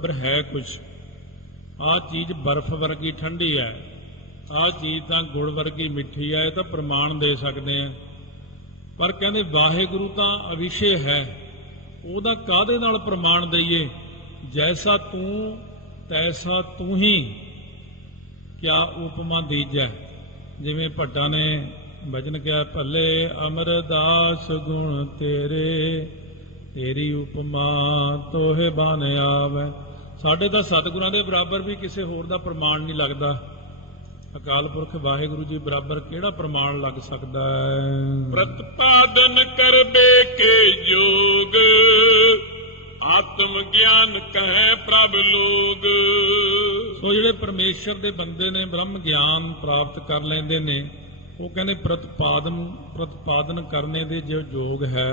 पर है कुछ। आ चीज बर्फ वर्गी ठंडी है, आ चीज तां गुड़ वर्गी मिठी है, तो प्रमाण दे सकते हैं। पर कहते वाहेगुरु तां अविशे है, ਉਹਦਾ ਕਾਹਦੇ ਨਾਲ ਪ੍ਰਮਾਣ ਦਈਏ। ਜੈਸਾ ਤੂੰ ਤੈਸਾ ਤੂੰ ਹੀ, ਕਿਆ ਉਪਮਾ ਦੀਜੈ। ਜਿਵੇਂ ਭੱਟਾ ਨੇ ਭਜਨ ਕਿਹਾ, ਭੱਲੇ ਅਮਰਦਾਸ ਗੁਣ ਤੇਰੇ, ਤੇਰੀ ਉਪਮਾ ਤੋਹੇ ਬਨ ਆਵੈ। ਸਾਡੇ ਤਾਂ ਸਤਿਗੁਰਾਂ ਦੇ ਬਰਾਬਰ ਵੀ ਕਿਸੇ ਹੋਰ ਦਾ ਪ੍ਰਮਾਣ ਨਹੀਂ ਲੱਗਦਾ। ਅਕਾਲ ਪੁਰਖ ਵਾਹਿਗੁਰੂ ਜੀ ਬਰਾਬਰ ਕਿਹੜਾ ਪ੍ਰਮਾਣ ਲੱਗ ਸਕਦਾ ਹੈ। ਪ੍ਰਤਪਾਦਨ ਕਰਬੇ ਕੇ ਜੋਗ, ਆਤਮ ਗਿਆਨ ਕਹੈ ਪ੍ਰਭ ਲੋਗ। ਸੋ ਜਿਹੜੇ ਪਰਮੇਸ਼ਰ ਦੇ ਬੰਦੇ ਨੇ ਬ੍ਰਹਮ ਗਿਆਨ ਪ੍ਰਾਪਤ ਕਰ ਲੈਂਦੇ ਨੇ, ਉਹ ਕਹਿੰਦੇ ਪ੍ਰਤਪਾਦਨ ਕਰਨੇ ਦੇ ਜੋ ਯੋਗ ਹੈ।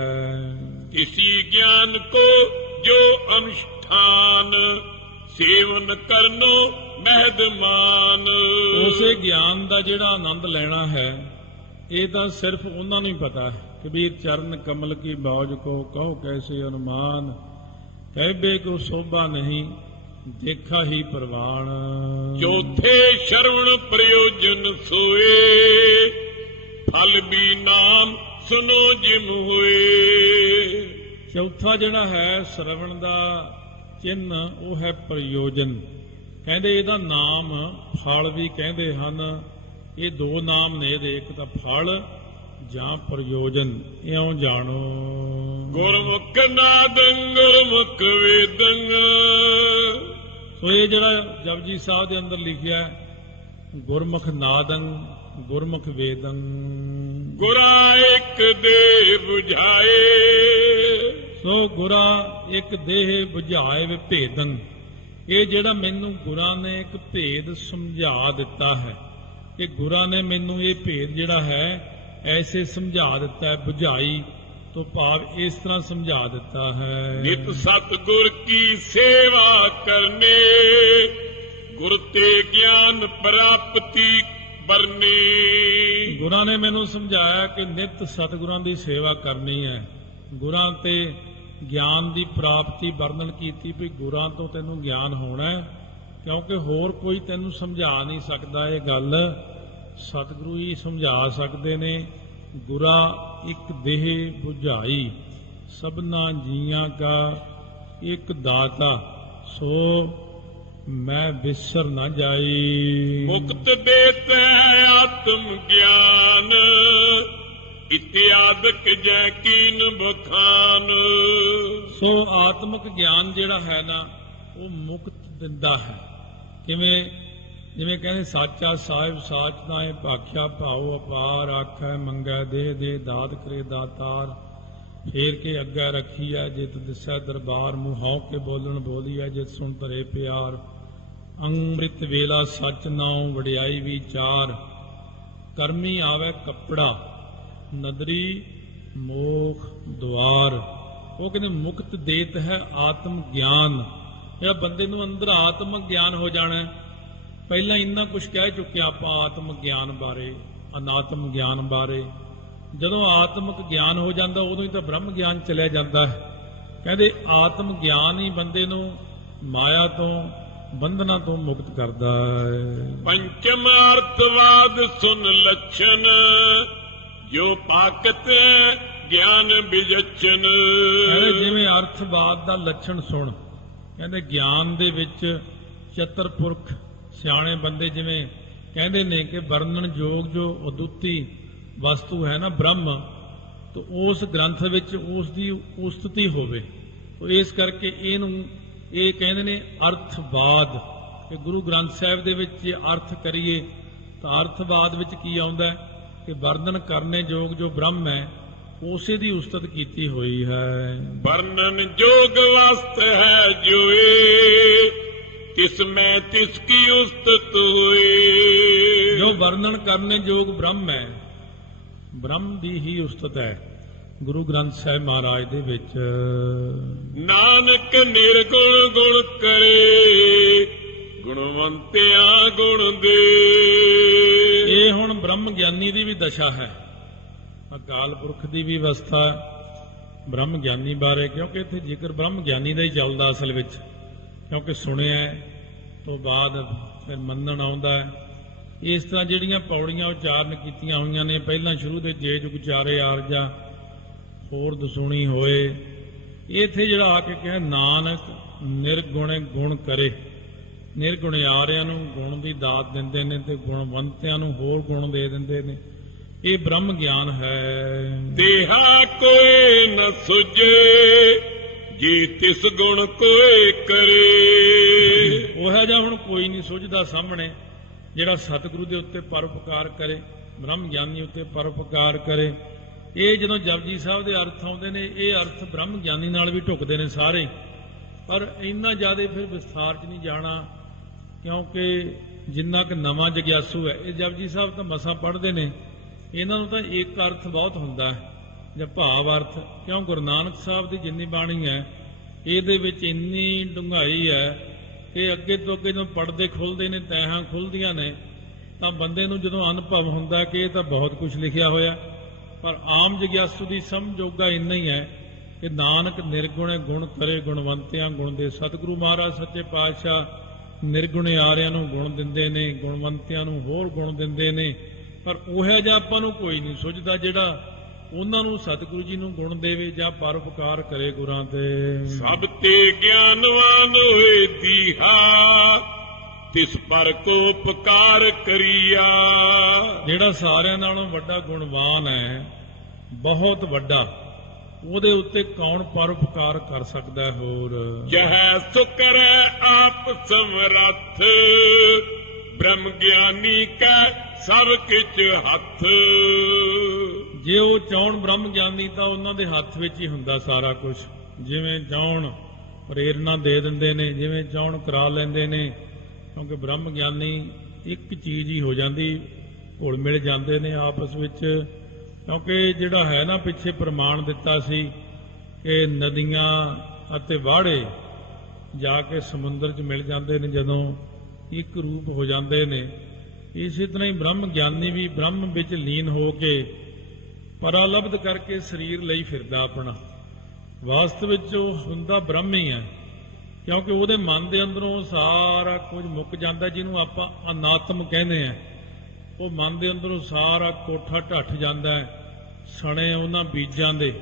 ਇਸੀ ਗਿਆਨ ਕੋ ਜੋ ਅਨੁਸ਼ਠਾਨ, ਸੇਵਨ ਕਰਨੋ ਮਹਿਦਮਾਨ। ਉਸੇ ਗਿਆਨ ਦਾ ਜਿਹੜਾ ਆਨੰਦ ਲੈਣਾ ਹੈ, ਇਹ ਤਾਂ ਸਿਰਫ ਉਹਨਾਂ ਨੂੰ ਹੀ ਪਤਾ ਹੈ। ਕਬੀਰ ਚਰਨ ਕਮਲ ਕੀ ਬਾਜ ਕੋ ਕਹੋ ਕੈਸੇ ਅਨੁਮਾਨ, ਕਹਿਬੇ ਕੋ ਸੋਭਾ ਨਹੀਂ ਦੇਖਾ ਹੀ ਪ੍ਰਵਾਨ। ਚੌਥੇ ਸ਼ਰਵਣ ਪ੍ਰਯੋਜਨ ਸੋਏ, ਫਲ ਵੀ ਨਾਮ ਸੁਨੋ ਜਿਮ ਹੋਏ। ਚੌਥਾ ਜਿਹੜਾ ਹੈ ਸ਼ਰਵਣ ਦਾ ਚਿੰਨ, ਉਹ ਹੈ ਪ੍ਰਯੋਜਨ। ਕਹਿੰਦੇ ਇਹਦਾ ਨਾਮ ਫਲ ਵੀ ਕਹਿੰਦੇ ਹਨ। ਇਹ ਦੋ ਨਾਮ ਨੇ ਇਹਦੇ, ਇੱਕ ਤਾਂ ਫਲ ਜਾਂ ਪ੍ਰਯੋਜਨ। ਇਉਂ ਜਾਣੋ ਗੁਰਮੁਖ ਨਾਦੰ ਗੁਰਮੁਖ ਵੇਦੰ। ਸੋ ਇਹ ਜਿਹੜਾ ਜਪਜੀ ਸਾਹਿਬ ਦੇ ਅੰਦਰ ਲਿਖਿਆ, ਗੁਰਮੁਖ ਨਾਦੰ ਗੁਰਮੁਖ ਵੇਦੰ। ਗੁਰਾ ਇੱਕ ਦੇ 부ਝਾਏ, ਸੋ ਗੁਰਾ ਇੱਕ ਦੇਹ 부ਝਾਏ ਵੇ ਭੇਦੰ। ਇਹ ਜਿਹੜਾ ਮੈਨੂੰ ਗੁਰਾਂ ਨੇ ਇੱਕ ਭੇਦ ਸਮਝਾ ਦਿੱਤਾ ਹੈ, ਕਿ ਗੁਰਾਂ ਨੇ ਮੈਨੂੰ ਇਹ ਭੇਦ ਜਿਹੜਾ ਹੈ ਐਸੇ ਸਮਝਾ ਦਿੱਤਾ ਹੈ। 부ਝਾਈ ਤੋਂ ਭਾਵ ਇਸ ਤਰ੍ਹਾਂ ਸਮਝਾ ਦਿੱਤਾ ਹੈ। ਨਿਤ ਸਤਿਗੁਰ ਕੀ ਸੇਵਾ ਕਰਨੇ, ਗੁਰ ਤੇ ਗਿਆਨ ਪ੍ਰਾਪਤੀ ਬਰਨੀ। ਗੁਰਾਂ ਨੇ ਮੈਨੂੰ ਸਮਝਾਇਆ ਕਿ ਨਿਤ ਸਤਿਗੁਰਾਂ ਦੀ ਸੇਵਾ ਕਰਨੀ ਹੈ। ਗੁਰਾਂ ਤੇ ਗਿਆਨ ਦੀ ਪ੍ਰਾਪਤੀ ਵਰਣਨ ਕੀਤੀ ਵੀ ਗੁਰਾਂ ਤੋਂ ਤੈਨੂੰ ਗਿਆਨ ਹੋਣਾ ਹੈ, ਕਿਉਂਕਿ ਹੋਰ ਕੋਈ ਤੈਨੂੰ ਸਮਝਾ ਨਹੀਂ ਸਕਦਾ। ਇਹ ਗੱਲ ਸਤਿਗੁਰੂ ਹੀ ਸਮਝਾ ਸਕਦੇ ਨੇ। ਗੁਰਾ ਇੱਕ ਦੇਹ 부ਝਾਈ, ਸਭਨਾ ਜੀਆਂ ਕਾ ਇੱਕ ਦਾਤਾ, ਸੋ ਮੈਂ ਵਿਸਰ ਨਾ ਜਾਈ। ਮੁਕਤ ਦੇਤੇ ਆਤਮ ਗਿਆਨ, ਇਤਿਆਦਕ ਜੈ ਕੀਨ ਬਖਾਨ। ਸੋ ਆਤਮਿਕ ਗਿਆਨ ਜਿਹੜਾ ਹੈ ਨਾ, ਉਹ ਮੁਕਤ ਦਿੰਦਾ ਹੈ। ਕਿਵੇਂ? ਜਿਵੇਂ ਕਹਿੰਦੇ ਸਾਚਾ ਸਾਹਿਬ ਸਾਚ ਨਾਏ ਭਾਖਿਆ, ਭਾਉ ਅਪਾਰ ਆਖੈ ਮੰਗੈ ਦੇਹ ਦੇ ਦਾਤ ਕਰੇ ਦਾਤਾਰ। ਫੇਰ ਕੇ ਅੱਗੇ ਰੱਖੀ ਹੈ ਜਿਤ ਦਿਸੈ ਦਰਬਾਰ, ਮੂੰਹੋਂ ਕੇ ਬੋਲਣ ਬੋਲੀ ਹੈ ਜਿਤ ਸੁਣ ਧਰੇ ਪਿਆਰ। ਅੰਮ੍ਰਿਤ ਵੇਲਾ ਸੱਚ ਨਾਉ ਵਡਿਆਈ ਵਿਚਾਰ, ਕਰਮੀ ਆਵੇ ਕੱਪੜਾ ਨਦਰੀ ਮੋਖ ਦੁਆਰ। ਉਹ ਕਹਿੰਦੇ ਮੁਕਤ ਦੇਤ ਹੈ ਆਤਮ ਗਿਆਨ। ਜਿਹੜਾ ਬੰਦੇ ਨੂੰ ਅੰਦਰ ਆਤਮ ਗਿਆਨ ਹੋ ਜਾਣਾ। ਪਹਿਲਾਂ ਇੰਨਾ ਕੁਝ ਕਹਿ ਚੁੱਕਿਆ ਆਪਾਂ ਆਤਮ ਗਿਆਨ ਬਾਰੇ, ਅਨਾਤਮ ਗਿਆਨ ਬਾਰੇ। ਜਦੋਂ ਆਤਮਿਕ ਗਿਆਨ ਹੋ ਜਾਂਦਾ, ਉਦੋਂ ਹੀ ਤਾਂ ਬ੍ਰਹਮ ਗਿਆਨ ਚਲਿਆ ਜਾਂਦਾ ਹੈ। ਕਹਿੰਦੇ ਆਤਮ ਗਿਆਨ ਹੀ ਬੰਦੇ ਨੂੰ ਮਾਇਆ ਤੋਂ, ਬੰਧਨਾਂ ਤੋਂ ਮੁਕਤ ਕਰਦਾ ਹੈ। ਪੰਚਮ ਅਰਥਵਾਦ ਸੁਨ ਲੱਛਣ, ਜੋ ਪਾਕਤ ਗਿਆਨ ਵਿਜਚਨ। ਕਹਿੰਦੇ ਜਿਵੇਂ ਅਰਥਵਾਦ ਦਾ ਲੱਛਣ ਸੁਣ। ਕਹਿੰਦੇ ਗਿਆਨ ਦੇ ਵਿੱਚ ਚਤੁਰਪੁਰਖ ਸਿਆਣੇ ਬੰਦੇ ਜਿਵੇਂ ਕਹਿੰਦੇ ਨੇ ਕਿ ਵਰਣਨ ਯੋਗ ਜੋ ਅਦੁੱਤੀ ਵਸਤੂ ਹੈ ਨਾ ਬ੍ਰਹਮ, ਤਾਂ ਉਸ ਗ੍ਰੰਥ ਵਿੱਚ ਉਸ ਦੀ ਉਸਤਤੀ ਹੋਵੇ। ਇਸ ਕਰਕੇ ਇਹਨੂੰ ਇਹ ਕਹਿੰਦੇ ਨੇ ਅਰਥਵਾਦ। ਕਿ ਗੁਰੂ ਗ੍ਰੰਥ ਸਾਹਿਬ ਦੇ ਵਿੱਚ ਜੇ ਅਰਥ ਕਰੀਏ ਤਾਂ ਅਰਥਵਾਦ ਵਿੱਚ ਕੀ ਆਉਂਦਾ ਕਿ ਵਰਣਨ ਕਰਨੇ ਯੋਗ ਜੋ ਬ੍ਰਹਮ ਹੈ, ਉਸੇ ਦੀ ਉਸਤਤ ਕੀਤੀ ਹੋਈ ਹੈ। ਵਰਣਨ ਯੋਗ ਵਸਤ ਹੈ ਜੋਏ, ਤਿਸ ਮੈਂ ਤਿਸ ਕੀ ਉਸਤਤ ਹੋਏ। ਜੋ ਵਰਣਨ ਕਰਨੇ ਯੋਗ ਬ੍ਰਹਮ ਹੈ, ਬ੍ਰਹਮ ਦੀ ਹੀ ਉਸਤਤ ਹੈ ਗੁਰੂ ਗ੍ਰੰਥ ਸਾਹਿਬ ਮਹਾਰਾਜ ਦੇ ਵਿੱਚ। ਨਾਨਕ ਨਿਰਗੁਣ ਗੁਣ ਕਰੇ, ਗੁਣਵੰਤਿਆਂ ਗੁਣ ਦੇ। ਇਹ ਹੁਣ ਬ੍ਰਹਮ ਗਿਆਨੀ ਦੀ ਵੀ ਦਸ਼ਾ ਹੈ, ਅਕਾਲ ਪੁਰਖ ਦੀ ਵੀ ਅਵਸਥਾ ਬ੍ਰਹਮ ਗਿਆਨੀ ਬਾਰੇ, ਕਿਉਂਕਿ ਇੱਥੇ ਜ਼ਿਕਰ ਬ੍ਰਹਮ ਗਿਆਨੀ ਦਾ ਹੀ ਚੱਲਦਾ ਅਸਲ ਵਿੱਚ। ਕਿਉਂਕਿ ਸੁਣਿਆ ਤੋਂ ਬਾਅਦ ਫਿਰ ਮੰਨਣ ਆਉਂਦਾ ਹੈ। ਇਸ ਤਰ੍ਹਾਂ ਜਿਹੜੀਆਂ ਪੌੜੀਆਂ ਉਚਾਰਨ ਕੀਤੀਆਂ ਹੋਈਆਂ ਨੇ, ਪਹਿਲਾਂ ਸ਼ੁਰੂ ਦੇ ਜੇ ਜੁਗ ਚਾਰੇ ਆਰਜਾ ਹੋਰ ਦਸੂਣੀ ਹੋਏ, ਇੱਥੇ ਜਿਹੜਾ ਆ ਕੇ ਕਿਹਾ ਨਾਨਕ ਨਿਰਗੁਣੇ ਗੁਣ ਕਰੇ। ਨਿਰਗੁਣੇ ਆਰਿਆਂ ਨੂੰ ਗੁਣ ਦੀ ਦਾਤ ਦਿੰਦੇ ਨੇ ਤੇ ਗੁਣਵੰਤਿਆਂ ਨੂੰ ਹੋਰ ਗੁਣ ਦੇ ਦਿੰਦੇ ਨੇ। ਇਹ ਬ੍ਰਹਮ ਗਿਆਨ ਹੈ। ਦੇਹਾ ਕੋਈ ਨ ਸੁਝੇ ਜੇ ਤਿਸ ਗੁਣ ਕੋਈ ਕਰੇ। ਉਹ ਜਿਹਾ ਹੁਣ ਕੋਈ ਨਹੀਂ ਸੁਝਦਾ ਸਾਹਮਣੇ ਜਿਹੜਾ ਸਤਿਗੁਰੂ ਦੇ ਉੱਤੇ ਪਰਉਪਕਾਰ ਕਰੇ, ਬ੍ਰਹਮ ਗਿਆਨੀ ਉੱਤੇ ਪਰਉਪਕਾਰ ਕਰੇ। ਇਹ ਜਦੋਂ ਜਪਜੀ ਸਾਹਿਬ ਦੇ ਅਰਥ ਆਉਂਦੇ ਨੇ, ਇਹ ਅਰਥ ਬ੍ਰਹਮ ਗਿਆਨੀ ਨਾਲ ਵੀ ਢੁੱਕਦੇ ਨੇ ਸਾਰੇ, ਪਰ ਇੰਨਾ ਜ਼ਿਆਦਾ ਫਿਰ ਵਿਸਥਾਰ 'ਚ ਨਹੀਂ ਜਾਣਾ, ਕਿਉਂਕਿ ਜਿੰਨਾ ਕੁ ਨਵਾਂ ਜਗਿਆਸੂ ਹੈ, ਇਹ ਜਪਜੀ ਸਾਹਿਬ ਤਾਂ ਮਸਾਂ ਪੜ੍ਹਦੇ ਨੇ, ਇਹਨਾਂ ਨੂੰ ਤਾਂ ਇੱਕ ਅਰਥ ਬਹੁਤ ਹੁੰਦਾ ਹੈ ਜਾਂ ਭਾਵ ਅਰਥ। ਕਿਉਂ ਗੁਰੂ ਨਾਨਕ ਸਾਹਿਬ ਦੀ ਜਿੰਨੀ ਬਾਣੀ ਹੈ ਇਹਦੇ ਵਿੱਚ ਇੰਨੀ ਡੂੰਘਾਈ ਹੈ ਕਿ ਅੱਗੇ ਤੋਂ ਅੱਗੇ ਜਦੋਂ ਪੜ੍ਹਦੇ ਖੁੱਲ੍ਹਦੇ ਨੇ, ਤੈਹਾਂ ਖੁੱਲ੍ਹਦੀਆਂ ਨੇ, ਤਾਂ ਬੰਦੇ ਨੂੰ ਜਦੋਂ ਅਨੁਭਵ ਹੁੰਦਾ ਕਿ ਇਹ ਤਾਂ ਬਹੁਤ ਕੁਝ ਲਿਖਿਆ ਹੋਇਆ, ਪਰ ਆਮ ਜਗਿਆਸੂ ਦੀ ਸਮਝ ਜੋਗਾ ਇੰਨਾ ਹੀ ਹੈ ਕਿ ਨਾਨਕ ਨਿਰਗੁਣੇ ਗੁਣ ਕਰੇ ਗੁਣਵੰਤਿਆਂ ਗੁਣ ਦੇ। ਸਤਿਗੁਰੂ ਮਹਾਰਾਜ ਸੱਚੇ ਪਾਤਸ਼ਾਹ ਨਿਰਗੁਣੇ ਆਰਿਆਂ ਨੂੰ ਗੁਣ ਦਿੰਦੇ ਨੇ, ਗੁਣਵੰਤਿਆਂ ਨੂੰ ਹੋਰ ਗੁਣ ਦਿੰਦੇ ਨੇ, ਪਰ ਉਹ ਜਿਹਾ ਆਪਾਂ ਨੂੰ ਕੋਈ ਨਹੀਂ ਸੁਝਦਾ ਜਿਹੜਾ ਉਹਨਾਂ ਨੂੰ ਸਤਿਗੁਰੂ ਜੀ ਨੂੰ ਗੁਣ ਦੇਵੇ ਜਾਂ ਪਰਉਪਕਾਰ ਕਰੇ ਗੁਰਾਂ ਤੇ। ਸਭ ਤੇ ਗਿਆਨਵਾਨ ਹੋਏ ਦੀਹਾ ਤਿਸ ਪਰ ਕੋ ਉਪਕਾਰ ਕਰੀਆ। ਜਿਹੜਾ ਸਾਰਿਆਂ ਨਾਲੋਂ ਵੱਡਾ ਗੁਣਵਾਨ ਹੈ, ਬਹੁਤ ਵੱਡਾ, ਉਹਦੇ ਉੱਤੇ ਕੌਣ ਪਰਉਪਕਾਰ ਕਰ ਸਕਦਾ ਹੈ ਹੋਰ। ਜਹ ਸੁਕਰੈ ਆਪ ਸਮਰੱਥ ਬ੍ਰਹਮ ਗਿਆਨੀ ਕੈ ਸਭ ਕਿਛ ਹੱਥ। ਜੇ ਉਹ ਚਾਹੁਣ ਬ੍ਰਹਮ ਗਿਆਨੀ ਤਾਂ ਉਹਨਾਂ ਦੇ ਹੱਥ ਵਿੱਚ ਹੀ ਹੁੰਦਾ ਸਾਰਾ ਕੁਝ। ਜਿਵੇਂ ਚਾਹੁਣ ਪ੍ਰੇਰਨਾ ਦੇ ਦਿੰਦੇ ਨੇ, ਜਿਵੇਂ ਚਾਹੁਣ ਕਰਾ ਲੈਂਦੇ ਨੇ, ਕਿਉਂਕਿ ਬ੍ਰਹਮ ਗਿਆਨੀ ਇੱਕ ਚੀਜ਼ ਹੀ ਹੋ ਜਾਂਦੀ, ਘੁਲ ਮਿਲ ਜਾਂਦੇ ਨੇ ਆਪਸ ਵਿੱਚ। ਕਿਉਂਕਿ ਜਿਹੜਾ ਹੈ ਨਾ, ਪਿੱਛੇ ਪ੍ਰਮਾਣ ਦਿੱਤਾ ਸੀ ਕਿ ਨਦੀਆਂ ਅਤੇ ਵਾੜੇ ਜਾ ਕੇ ਸਮੁੰਦਰ 'ਚ ਮਿਲ ਜਾਂਦੇ ਨੇ ਜਦੋਂ ਇੱਕ ਰੂਪ ਹੋ ਜਾਂਦੇ ਨੇ। ਇਸੇ ਤਰ੍ਹਾਂ ਹੀ ਬ੍ਰਹਮ ਗਿਆਨੀ ਵੀ ਬ੍ਰਹਮ ਵਿੱਚ ਲੀਨ ਹੋ ਕੇ ਪਰਾਲਬਧ ਕਰਕੇ ਸਰੀਰ ਲਈ ਫਿਰਦਾ ਆਪਣਾ, ਵਾਸਤਵ ਵਿੱਚ ਉਹ ਹੁੰਦਾ ਬ੍ਰਹਮ ਹੀ ਹੈ, ਕਿਉਂਕਿ ਉਹਦੇ ਮਨ ਦੇ ਅੰਦਰੋਂ ਸਾਰਾ ਕੁਝ ਮੁੱਕ ਜਾਂਦਾ, ਜਿਹਨੂੰ ਆਪਾਂ ਅਨਾਤਮ ਕਹਿੰਦੇ ਆ। ਉਹ ਮਨ ਦੇ ਅੰਦਰੋਂ ਸਾਰਾ ਕੋਠਾ ਢੱਠ ਜਾਂਦਾ ਹੈ, ਸਣੇ ਉਹਨਾਂ ਬੀਜਾਂ ਦੇ।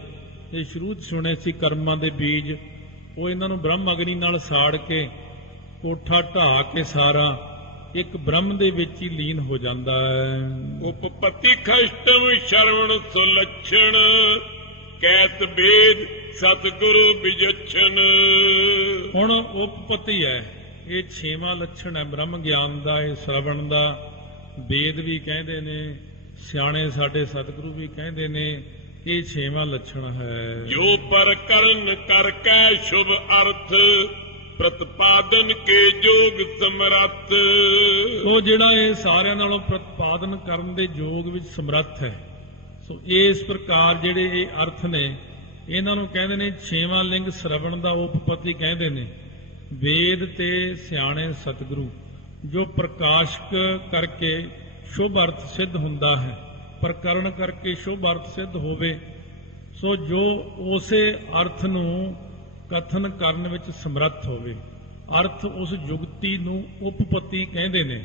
ਇਹ ਸ਼ੁਰੂ 'ਚ ਸੁਣੇ ਸੀ ਕਰਮਾਂ ਦੇ ਬੀਜ, ਉਹ ਇਹਨਾਂ ਨੂੰ ਬ੍ਰਹਮ ਅਗਨੀ ਨਾਲ ਸਾੜ ਕੇ ਕੋਠਾ ਢਾਹ ਕੇ ਸਾਰਾ ਇੱਕ ਬ੍ਰਹਮ ਦੇ ਵਿੱਚ ਹੀ ਲੀਨ ਹੋ ਜਾਂਦਾ ਹੈ। ਉਪਪਤੀ ਖਸ਼ਟਮ ਸ਼ਰਵਣ ਸੁਲੱਛਣ ਕੈਤ ਬੇਦ ਸਤਿਗੁਰੂ ਵਿਜਛਨ। ਹੁਣ ਉਪਪਤੀ ਹੈ, ਇਹ 6ਵਾਂ ਲੱਛਣ ਹੈ ਬ੍ਰਹਮ ਗਿਆਨ ਦਾ, ਇਹ ਸ਼ਰਵਣ ਦਾ। ਵੇਦ ਵੀ ਕਹਿੰਦੇ ਨੇ, ਸਿਆਣੇ ਸਾਡੇ ਸਤਿਗੁਰੂ ਵੀ ਕਹਿੰਦੇ ਨੇ, ਇਹ 6ਵਾਂ ਲੱਛਣ ਹੈ। ਜੋ ਪਰ ਕਰਨ ਕਰ ਕੈ ਸ਼ੁਭ ਅਰਥ ਪ੍ਰਤਪਾਦਨ ਕੇ ਜੋਗ ਸਮਰੱਥ। ਸੋ ਜਿਹੜਾ ਇਹ ਸਾਰਿਆਂ ਨਾਲੋਂ ਪ੍ਰਤਪਾਦਨ ਕਰਨ ਦੇ ਯੋਗ ਵਿੱਚ ਸਮਰੱਥ ਹੈ। ਸੋ ਇਸ ਪ੍ਰਕਾਰ ਜਿਹੜੇ ਇਹ ਅਰਥ ਨੇ, ਇਹਨਾਂ ਨੂੰ ਕਹਿੰਦੇ ਨੇ 6ਵਾਂ ਲਿੰਗ ਸ਼ਰਵਣ ਦਾ ਉਪਪਤੀ ਕਹਿੰਦੇ ਨੇ। ਵੇਦ ਤੇ ਸਿਆਣੇ ਸਤਿਗੁਰੂ ਜੋ ਪ੍ਰਕਾਸ਼ਕ ਕਰਕੇ ਸ਼ੁਭ ਅਰਥ ਸਿੱਧ ਹੁੰਦਾ ਹੈ, ਪ੍ਰਕਰਣ ਕਰਕੇ ਸ਼ੁਭ ਅਰਥ ਸਿੱਧ ਹੋਵੇ, ਸੋ ਜੋ ਉਸੇ ਅਰਥ ਨੂੰ ਕਥਨ ਕਰਨ ਵਿੱਚ ਸਮਰੱਥ ਹੋਵੇ। ਅਰਥ ਉਸ ਜੁਗਤੀ ਨੂੰ ਉਪਪਤੀ ਕਹਿੰਦੇ ਨੇ।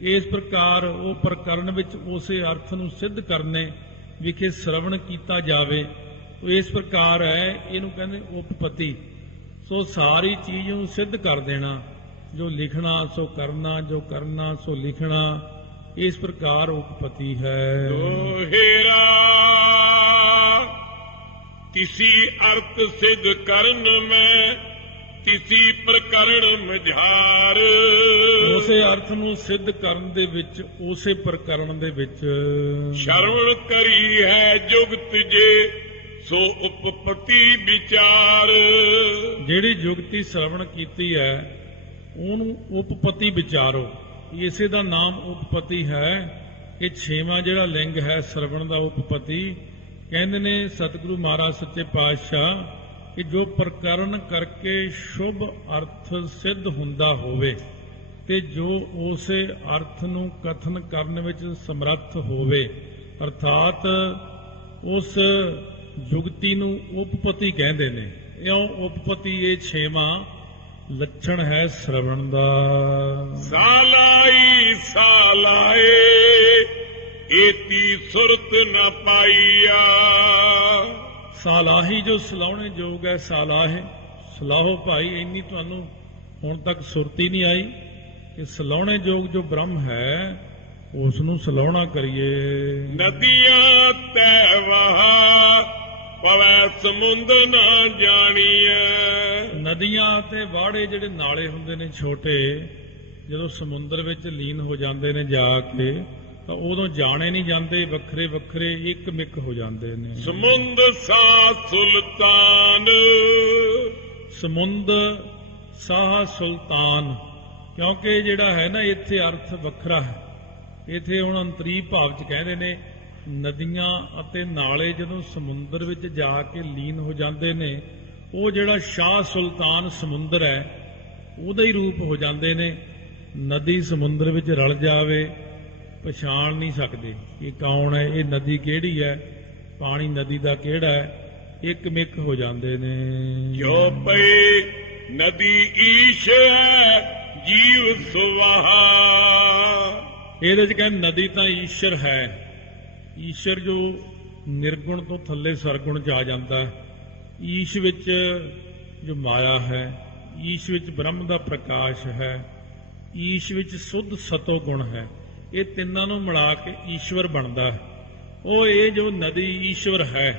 ਇਸ ਪ੍ਰਕਾਰ ਉਹ ਪ੍ਰਕਰਨ ਵਿੱਚ ਉਸੇ ਅਰਥ ਨੂੰ ਸਿੱਧ ਕਰਨੇ ਵਿਖੇ ਸ਼ਰਵਣ ਕੀਤਾ ਜਾਵੇ, ਇਸ ਪ੍ਰਕਾਰ ਹੈ, ਇਹਨੂੰ ਕਹਿੰਦੇ ਉਪਪਤੀ। ਸੋ ਸਾਰੀ ਚੀਜ਼ ਨੂੰ ਸਿੱਧ ਕਰ ਦੇਣਾ, ਜੋ ਲਿਖਣਾ ਸੋ ਕਰਨਾ, ਜੋ ਕਰਨਾ ਸੋ ਲਿਖਣਾ, ਇਸ ਪ੍ਰਕਾਰ ਉਪਪਤੀ ਹੈ। ਦੋਹੇਰਾ किसी अर्थ सिद्ध करन में किसी प्रकरण मझार। ਉਸੇ ਅਰਥ ਨੂੰ ਸਿੱਧ ਕਰਨ ਦੇ ਵਿੱਚ, ਉਸੇ ਪ੍ਰਕਰਣ ਦੇ ਵਿੱਚ ਸ਼ਰਵਣ ਕਰੀ ਹੈ ਜੁਗਤ ਜੇ ਸੋ ਉਪਪਤੀ ਵਿਚਾਰ। ਜਿਹੜੀ ਜੁਗਤੀ ਸ਼ਰਵਣ ਕੀਤੀ ਹੈ ਉਹਨੂੰ ਉਪਪਤੀ ਵਿਚਾਰੋ, ਇਸੇ ਦਾ ਨਾਮ ਉਪਪਤੀ ਹੈ। ਇਹ 6ਵਾਂ ਜਿਹੜਾ ਲਿੰਗ ਹੈ ਸ਼ਰਵਣ ਦਾ ਉਪਪਤੀ। ਕਹਿੰਦੇ ਨੇ ਸਤਿਗੁਰੂ ਮਹਾਰਾਜ ਸੱਚੇ ਪਾਤਸ਼ਾਹ ਕਿ ਜੋ ਪ੍ਰਕਰਨ ਕਰਕੇ ਸ਼ੁਭ ਅਰਥ ਸਿੱਧ ਹੁੰਦਾ ਹੋਵੇ ਤੇ ਜੋ ਉਸੇ ਅਰਥ ਨੂੰ ਕਥਨ ਕਰਨ ਵਿੱਚ ਸਮਰੱਥ ਹੋਵੇ, ਅਰਥਾਤ ਉਸ ਜੁਗਤੀ ਨੂੰ ਉਪਪਤੀ ਕਹਿੰਦੇ ਨੇ। ਇਉਂ ਉਪਪਤੀ ਇਹ 6ਵਾਂ ਲੱਛਣ ਹੈ ਸ਼ਰਵਣ ਦਾ। ਸਾਲਾਈ ਸਾਲਾਏ ਏਤੀ ਸੁਰਤ ਨ ਪਾਈਆ। ਸਾਲਾਹੀ ਜੋ ਸਲਾਉਣੇ ਯੋਗ ਹੈ, ਸਾਲਾਹੇ ਸਲਾਹੋ ਭਾਈ, ਇੰਨੀ ਤੁਹਾਨੂੰ ਹੁਣ ਤੱਕ ਸੁਰਤੀ ਨਹੀਂ ਆਈ ਕਿ ਸਲਾਉਣੇ ਯੋਗ ਜੋ ਬ੍ਰਹਮ ਹੈ ਉਸ ਨੂੰ ਸਲਾਉਣਾ ਕਰੀਏ। ਨਦੀਆਂ ਤੈ ਵਹਾ ਪਵੈ ਸਮੁੰਦ ਨਾ ਜਾਣੀਐ। ਨਦੀਆਂ ਤੇ ਵਾੜੇ ਜਿਹੜੇ ਨਾਲੇ ਹੁੰਦੇ ਨੇ ਛੋਟੇ, ਜਦੋਂ ਸਮੁੰਦਰ ਵਿੱਚ ਲੀਨ ਹੋ ਜਾਂਦੇ ਨੇ ਜਾ ਕੇ ਤਾਂ ਉਦੋਂ ਜਾਣੇ ਨਹੀਂ ਜਾਂਦੇ, ਵੱਖਰੇ ਵੱਖਰੇ ਇੱਕ ਮਿੱਕ ਹੋ ਜਾਂਦੇ ਨੇ। ਸਮੁੰਦ ਸਾ ਸੁਲਤਾਨ। ਸਮੁੰਦ ਸਾਹ ਸੁਲਤਾਨ, ਕਿਉਂਕਿ ਜਿਹੜਾ ਹੈ ਨਾ ਇੱਥੇ ਅਰਥ ਵੱਖਰਾ ਹੈ। ਇੱਥੇ ਹੁਣ ਅੰਤਰੀ ਭਾਵ ਚ ਕਹਿੰਦੇ ਨੇ ਨਦੀਆਂ ਅਤੇ ਨਾਲੇ ਜਦੋਂ ਸਮੁੰਦਰ ਵਿੱਚ ਜਾ ਕੇ ਲੀਨ ਹੋ ਜਾਂਦੇ ਨੇ, ਉਹ ਜਿਹੜਾ ਸ਼ਾਹ ਸੁਲਤਾਨ ਸਮੁੰਦਰ ਹੈ ਉਹਦਾ ਹੀ ਰੂਪ ਹੋ ਜਾਂਦੇ ਨੇ। ਨਦੀ ਸਮੁੰਦਰ ਵਿੱਚ ਰਲ ਜਾਵੇ ਪਛਾਣ ਨਹੀਂ ਸਕਦੇ ਇਹ ਕੌਣ ਹੈ, ਇਹ ਨਦੀ ਕਿਹੜੀ ਹੈ, ਪਾਣੀ ਨਦੀ ਦਾ ਕਿਹੜਾ ਹੈ, ਇੱਕ ਮਿੱਕ ਹੋ ਜਾਂਦੇ ਨੇ। ਜੋ ਪਈ ਨਦੀ ਈਸ਼ ਹੈ ਜੀਵ ਸੁਵਾਹਾ। ਇਹਦੇ ਚ ਕਹਿੰਦੇ ਨਦੀ ਤਾਂ ਈਸ਼ਰ ਹੈ। ਈਸ਼ਰ ਜੋ ਨਿਰਗੁਣ ਤੋਂ ਥੱਲੇ ਸਰਗੁਣ ਚ ਆ ਜਾਂਦਾ ਹੈ। ਈਸ਼ ਵਿੱਚ ਜੋ ਮਾਇਆ ਹੈ, ਈਸ਼ ਵਿੱਚ ਬ੍ਰਹਮ ਦਾ ਪ੍ਰਕਾਸ਼ ਹੈ, ਈਸ਼ ਵਿੱਚ ਸੁੱਧ ਸਤੋ ਗੁਣ ਹੈ। ਇਹ ਤਿੰਨਾਂ ਨੂੰ ਮਿਲਾ ਕੇ ਈਸ਼ਵਰ ਬਣਦਾ ਹੈ। ਉਹ ਇਹ ਜੋ ਨਦੀ ਈਸ਼ਵਰ ਹੈ,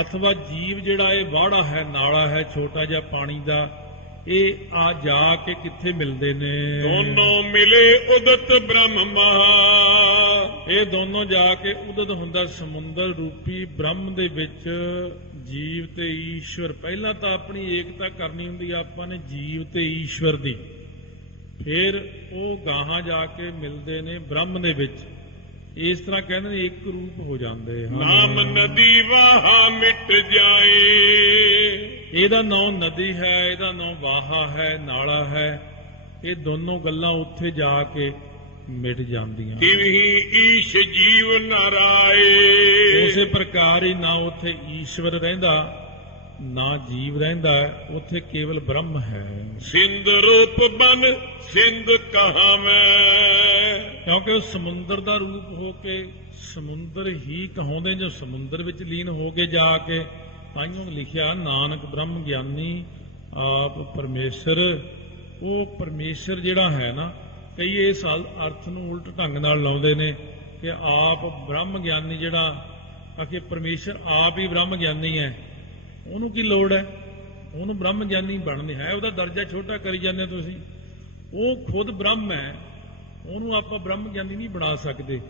ਅਥਵਾ ਜੀਵ ਜਿਹੜਾ ਇਹ ਵਾੜਾ ਹੈ, ਨਾਲਾ ਹੈ ਛੋਟਾ ਜਿਹਾ ਪਾਣੀ ਦਾ, ਇਹ ਆ ਜਾ ਕੇ ਕਿੱਥੇ ਮਿਲਦੇ ਨੇ? ਦੋਨੋਂ ਮਿਲੇ ਉਦਤ ਬ੍ਰਹਮ ਮਹਾ। ਇਹ ਦੋਨੋਂ ਜਾ ਕੇ ਉਦਤ ਹੁੰਦਾ ਸਮੁੰਦਰ ਰੂਪੀ ਬ੍ਰਹਮ ਦੇ ਵਿੱਚ। ਜੀਵ ਤੇ ਈਸ਼ਵਰ, ਪਹਿਲਾਂ ਤਾਂ ਆਪਣੀ ਏਕਤਾ ਕਰਨੀ ਹੁੰਦੀ ਆਪਾਂ ਨੇ ਜੀਵ ਤੇ ਈਸ਼ਵਰ ਦੀ, ਫਿਰ ਉਹ ਗਾਹਾਂ ਜਾ ਕੇ ਮਿਲਦੇ ਨੇ ਬ੍ਰਹਮ ਦੇ ਵਿੱਚ। ਇਸ ਤਰ੍ਹਾਂ ਕਹਿੰਦੇ ਨੇ ਇੱਕ ਰੂਪ ਹੋ ਜਾਂਦੇ ਹਨ। ਨਾਮ ਨਦੀ ਵਾਹਾ ਮਿਟ ਜਾਏ। ਇਹਦਾ ਨਾਂ ਨਦੀ ਹੈ, ਇਹਦਾ ਨਾਂ ਵਾਹਾ ਹੈ, ਨਾਲਾ ਹੈ। ਇਹ ਦੋਨੋਂ ਗੱਲਾਂ ਉੱਥੇ ਜਾ ਕੇ ਮਿਟ ਜਾਂਦੀਆਂ। ਤਿਵਹੀ ਈਸ਼ ਜੀਵ ਨਰਾਏ। ਉਸੇ ਪ੍ਰਕਾਰ ਹੀ ਨਾ ਉੱਥੇ ਈਸ਼ਵਰ ਰਹਿੰਦਾ ਨਾ ਜੀਵ ਰਹਿੰਦਾ, ਉੱਥੇ ਕੇਵਲ ਬ੍ਰਹਮ ਹੈ। ਸਿੰਧ ਰੂਪ ਬਨ ਸਿੰਧ ਕਹਾਵੇਂ। ਕਿਉਂਕਿ ਉਹ ਸਮੁੰਦਰ ਦਾ ਰੂਪ ਹੋ ਕੇ ਸਮੁੰਦਰ ਹੀ ਕਹਾਉਂਦੇ, ਜੋ ਸਮੁੰਦਰ ਵਿੱਚ ਲੀਨ ਹੋ ਕੇ ਜਾ ਕੇ। ਤਾਈਓ ਲਿਖਿਆ ਨਾਨਕ ਬ੍ਰਹਮ ਗਿਆਨੀ ਆਪ ਪਰਮੇਸ਼ਰ। ਉਹ ਪਰਮੇਸ਼ਰ ਜਿਹੜਾ ਹੈ ਨਾ, ਕਈ ਇਸ ਅਰਥ ਨੂੰ ਉਲਟ ਢੰਗ ਨਾਲ ਲਾਉਂਦੇ ਨੇ ਕਿ ਆਪ ਬ੍ਰਹਮ ਗਿਆਨੀ ਜਿਹੜਾ ਆਖੇ ਪਰਮੇਸ਼ਰ ਆਪ ਹੀ ਬ੍ਰਹਮ ਗਿਆਨੀ ਹੈ। ਉਹਨੂੰ ਕੀ ਲੋੜ ਹੈ? ਉਹਨੂੰ ਬ੍ਰਹਮ ਗਿਆਨੀ ਬਣਨੀ ਹੈ, ਉਹਦਾ ਦਰਜਾ ਛੋਟਾ ਕਰੀ ਜਾਂਦੇ ਹੋ ਤੁਸੀਂ। ਉਹ ਖੁਦ ਬ੍ਰਹਮ ਹੈ, ਉਹਨੂੰ ਆਪਾਂ ਬ੍ਰਹਮ ਗਿਆਨੀ ਨਹੀਂ ਬਣਾ ਸਕਦੇ।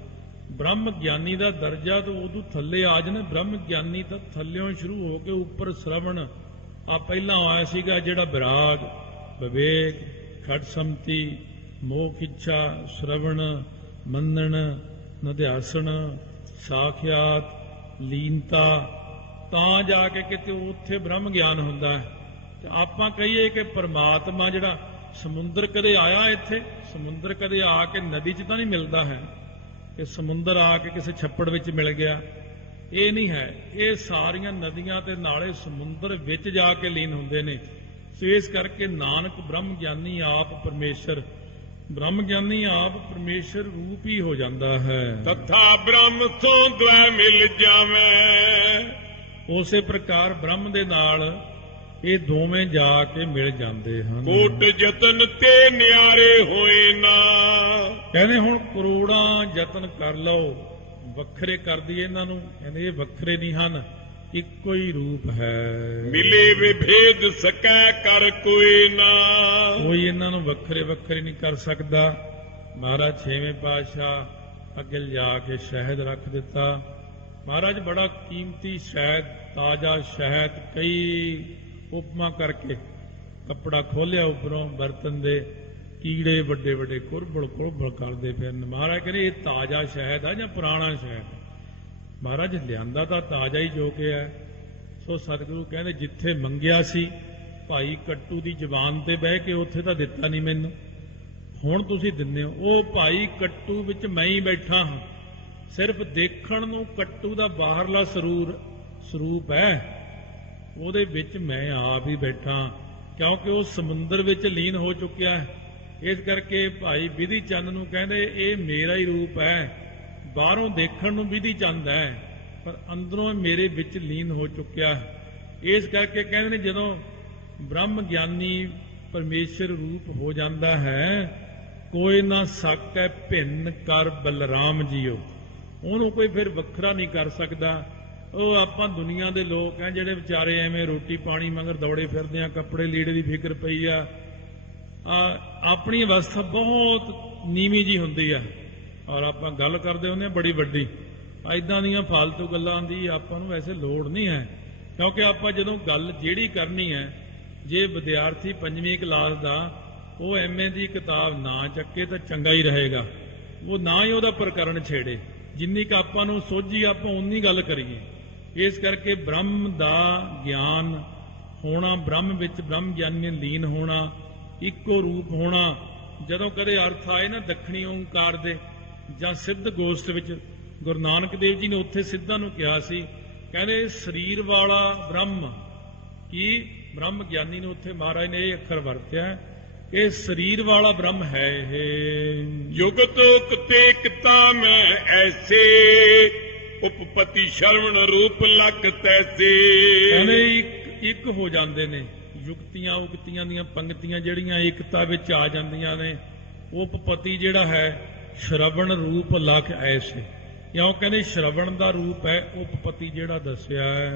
ਬ੍ਰਹਮ ਗਿਆਨੀ ਦਾ ਦਰਜਾ ਤਾਂ ਉਦੋਂ ਥੱਲੇ ਆ ਜਾਣਾ। ਬ੍ਰਹਮ ਗਿਆਨੀ ਤਾਂ ਥੱਲਿਓਂ ਸ਼ੁਰੂ ਹੋ ਕੇ ਉੱਪਰ ਸ਼ਰਵਣ ਆ ਪਹਿਲਾਂ ਆਇਆ ਸੀਗਾ, ਜਿਹੜਾ ਵਿਰਾਗ, ਵਿਵੇਕ, ਖਟ ਸੰਮਤੀ, ਮੋਖ ਇੱਛਾ, ਸ਼ਰਵਣ, ਮੰਨਣ, ਨਿਧਿਆਸਣ, ਸਾਖਿਆਤ, ਲੀਨਤਾ, ਤਾਂ ਜਾ ਕੇ ਕਿਤੇ ਉੱਥੇ ਬ੍ਰਹਮ ਗਿਆਨ ਹੁੰਦਾ ਹੈ। ਤੇ ਆਪਾਂ ਕਹੀਏ ਕਿ ਪਰਮਾਤਮਾ ਜਿਹੜਾ ਸਮੁੰਦਰ ਕਦੇ ਆਇਆ ਇੱਥੇ? ਸਮੁੰਦਰ ਕਦੇ ਆ ਕੇ ਨਦੀ 'ਚ ਤਾਂ ਨਹੀਂ ਮਿਲਦਾ ਹੈ ਕਿ ਸਮੁੰਦਰ ਆ ਕੇ ਕਿਸੇ ਛੱਪੜ ਵਿੱਚ ਮਿਲ ਗਿਆ। ਇਹ ਨਹੀਂ ਹੈ। ਇਹ ਸਾਰੀਆਂ ਨਦੀਆਂ ਤੇ ਨਾਲੇ ਸਮੁੰਦਰ ਵਿੱਚ ਜਾ ਕੇ ਲੀਨ ਹੁੰਦੇ ਨੇ। ਸੋ ਇਸ ਕਰਕੇ ਨਾਨਕ ਬ੍ਰਹਮ ਗਿਆਨੀ ਆਪ ਪਰਮੇਸ਼ਰ, ਬ੍ਰਹਮ ਗਿਆਨੀ ਆਪ ਪਰਮੇਸ਼ਰ ਰੂਪ ਹੀ ਹੋ ਜਾਂਦਾ ਹੈ। ਤਥਾ ਬ੍ਰਹਮ ਸੋ ਦ્વੈ ਮਿਲ ਜਾਵੇਂ। ਉਸੇ ਪ੍ਰਕਾਰ ਬ੍ਰਹਮ ਦੇ ਨਾਲ ਇਹ ਦੋਵੇਂ ਜਾ ਕੇ ਮਿਲ ਜਾਂਦੇ ਹਨ। ਕੋਟ ਯਤਨ ਤੇ ਨਿਆਰੇ ਹੋਏ ਨਾ। ਕਹਿੰਦੇ ਹੁਣ ਕਰੋੜਾਂ ਯਤਨ ਕਰ ਲਓ, ਵੱਖਰੇ ਕਰ ਦਈਏ ਇਹਨਾਂ ਨੂੰ। ਕਹਿੰਦੇ ਇਹ ਵੱਖਰੇ ਨਹੀਂ ਹਨ, ਇੱਕੋ ਹੀ ਰੂਪ ਹੈ। ਮਿਲੇ ਵਿਭੇਦ ਸਕੈ ਕਰ ਕੋਈ ਨਾ। ਕੋਈ ਇਹਨਾਂ ਨੂੰ ਵੱਖਰੇ ਵੱਖਰੇ ਨਹੀਂ ਕਰ ਸਕਦਾ। ਮਹਾਰਾਜ ਛੇਵੇਂ ਪਾਤਸ਼ਾਹ ਅੱਗੇ ਲਿਜਾ ਕੇ ਸ਼ਹਿਦ ਰੱਖ ਦਿੱਤਾ। ਮਹਾਰਾਜ ਬੜਾ ਕੀਮਤੀ ਸ਼ਹਿਦ, ਤਾਜ਼ਾ ਸ਼ਹਿਦ, ਕਈ ਉਪਮਾ ਕਰਕੇ ਕੱਪੜਾ ਖੋਲਿਆ ਉੱਪਰੋਂ ਬਰਤਨ ਦੇ, ਕੀੜੇ ਵੱਡੇ ਵੱਡੇ ਕੁਰਬਲ ਕੁਰਬਲ ਕਰਦੇ ਫਿਰਨ। ਮਹਾਰਾਜ ਕਹਿੰਦੇ ਇਹ ਤਾਜ਼ਾ ਸ਼ਹਿਦ ਆ ਜਾਂ ਪੁਰਾਣਾ ਸ਼ਹਿਦ? ਮਹਾਰਾਜ ਲਿਆਂਦਾ ਤਾਂ ਤਾਜ਼ਾ ਹੀ ਜੋ ਕਿ ਹੈ। ਸੋ ਸਤਿਗੁਰੂ ਕਹਿੰਦੇ ਜਿੱਥੇ ਮੰਗਿਆ ਸੀ ਭਾਈ ਕੱਟੂ ਦੀ ਜ਼ੁਬਾਨ ਤੇ ਬਹਿ ਕੇ, ਉੱਥੇ ਤਾਂ ਦਿੱਤਾ ਨਹੀਂ ਮੈਨੂੰ, ਹੁਣ ਤੁਸੀਂ ਦਿੰਦੇ ਹੋ। ਉਹ ਭਾਈ ਕੱਟੂ ਵਿੱਚ ਮੈਂ ਹੀ ਬੈਠਾ ਹਾਂ। ਸਿਰਫ ਦੇਖਣ ਨੂੰ ਕੱਟੂ ਦਾ ਬਾਹਰਲਾ ਸਰੂਪ ਹੈ, ਉਹਦੇ ਵਿੱਚ ਮੈਂ ਆਪ ਹੀ ਬੈਠਾ। ਕਿਉਂਕਿ ਉਹ ਸਮੁੰਦਰ ਵਿੱਚ ਲੀਨ ਹੋ ਚੁੱਕਿਆ ਹੈ। ਇਸ ਕਰਕੇ ਭਾਈ ਵਿਧੀ ਚੰਦ ਨੂੰ ਕਹਿੰਦੇ ਇਹ ਮੇਰਾ ਹੀ ਰੂਪ ਹੈ, ਬਾਹਰੋਂ ਦੇਖਣ ਨੂੰ ਵਿਧੀ ਚੰਦ ਹੈ ਪਰ ਅੰਦਰੋਂ ਮੇਰੇ ਵਿੱਚ ਲੀਨ ਹੋ ਚੁੱਕਿਆ ਹੈ। ਇਸ ਕਰਕੇ ਕਹਿੰਦੇ ਨੇ ਜਦੋਂ ਬ੍ਰਹਮ ਗਿਆਨੀ ਪਰਮੇਸ਼ਰ ਰੂਪ ਹੋ ਜਾਂਦਾ ਹੈ, ਕੋਈ ਨਾ ਸਕੈ ਭਿੰਨ ਕਰ ਬਲਰਾਮ ਜੀਓ, ਉਹਨੂੰ ਕੋਈ ਫਿਰ ਵੱਖਰਾ ਨਹੀਂ ਕਰ ਸਕਦਾ। ਉਹ ਆਪਾਂ ਦੁਨੀਆ ਦੇ ਲੋਕ ਆ ਜਿਹੜੇ ਵਿਚਾਰੇ ਐਵੇਂ ਰੋਟੀ ਪਾਣੀ ਮਗਰ ਦੌੜੇ ਫਿਰਦੇ ਆ, ਕੱਪੜੇ ਲੀੜੇ ਦੀ ਫਿਕਰ ਪਈ ਆ, ਆਪਣੀ ਅਵਸਥਾ ਬਹੁਤ ਨੀਵੀਂ ਜੀ ਹੁੰਦੀ ਆ ਔਰ ਆਪਾਂ ਗੱਲ ਕਰਦੇ ਹੁੰਦੇ ਆ ਬੜੀ ਵੱਡੀ। ਐਦਾਂ ਦੀਆਂ ਫਾਲਤੂ ਗੱਲਾਂ ਦੀ ਆਪਾਂ ਨੂੰ ਵੈਸੇ ਲੋੜ ਨਹੀਂ ਹੈ, ਕਿਉਂਕਿ ਆਪਾਂ ਜਦੋਂ ਗੱਲ ਜਿਹੜੀ ਕਰਨੀ ਹੈ, ਜੇ ਵਿਦਿਆਰਥੀ 5ਵੀਂ ਕਲਾਸ ਦਾ ਉਹ MA ਦੀ ਕਿਤਾਬ ਨਾ ਚੱਕੇ ਤਾਂ ਚੰਗਾ ਹੀ ਰਹੇਗਾ, ਉਹ ਨਾ ਹੀ ਉਹਦਾ ਪ੍ਰਕਰਣ ਛੇੜੇ, ਜਿੰਨੀ ਕੁ ਆਪਾਂ ਨੂੰ ਸੋਝੀ ਆਪਾਂ ਉਨੀ ਗੱਲ ਕਰੀਏ। ਇਸ ਕਰਕੇ ਬ੍ਰਹਮ ਦਾ ਗਿਆਨ ਹੋਣਾ, ਬ੍ਰਹਮ ਵਿੱਚ ਬ੍ਰਹਮ ਗਿਆਨੀ ਲੀਨ ਹੋਣਾ, ਇੱਕੋ ਰੂਪ ਹੋਣਾ। ਜਦੋਂ ਕਦੇ ਅਰਥ ਆਏ ਨਾ ਦੱਖਣੀ ਓਂਕਾਰ ਦੇ ਜਾਂ ਸਿੱਧ ਗੋਸ਼ਟ ਵਿੱਚ, ਗੁਰੂ ਨਾਨਕ ਦੇਵ ਜੀ ਨੇ ਉੱਥੇ ਸਿੱਧਾਂ ਨੂੰ ਕਿਹਾ ਸੀ, ਕਹਿੰਦੇ ਸਰੀਰ ਵਾਲਾ ਬ੍ਰਹਮ, ਕੀ ਬ੍ਰਹਮ ਗਿਆਨੀ ਨੇ ਉੱਥੇ ਮਹਾਰਾਜ ਨੇ ਇਹ ਅੱਖਰ ਵਰਤਿਆ, ਇਹ ਸਰੀਰ ਵਾਲਾ ਬ੍ਰਹਮ ਹੈ। ਇਹ ਜੁਗਤ ਉਕਤੇ ਕਿਤਾ ਮੈਂ ਐਸੇ, ਉਪਪਤੀ ਸ਼ਰਵਣ ਰੂਪ ਲਖ ਤੈਸੇ। ਕਹਿੰਦੇ ਇੱਕ ਹੋ ਜਾਂਦੇ ਨੇ, ਯੁਕਤੀਆਂ ਉਕਤੀਆਂ ਦੀਆਂ ਪੰਕਤੀਆਂ ਜਿਹੜੀਆਂ ਏਕਤਾ ਵਿੱਚ ਆ ਜਾਂਦੀਆਂ ਨੇ। ਉਪਪਤੀ ਜਿਹੜਾ ਹੈ ਸ਼ਰਵਣ ਰੂਪ ਲਖ ਐਸੇ, ਕਿਉਂ ਕਹਿੰਦੇ ਸ਼ਰਵਣ ਦਾ ਰੂਪ ਹੈ ਉਪਪਤੀ ਜਿਹੜਾ ਦੱਸਿਆ ਹੈ।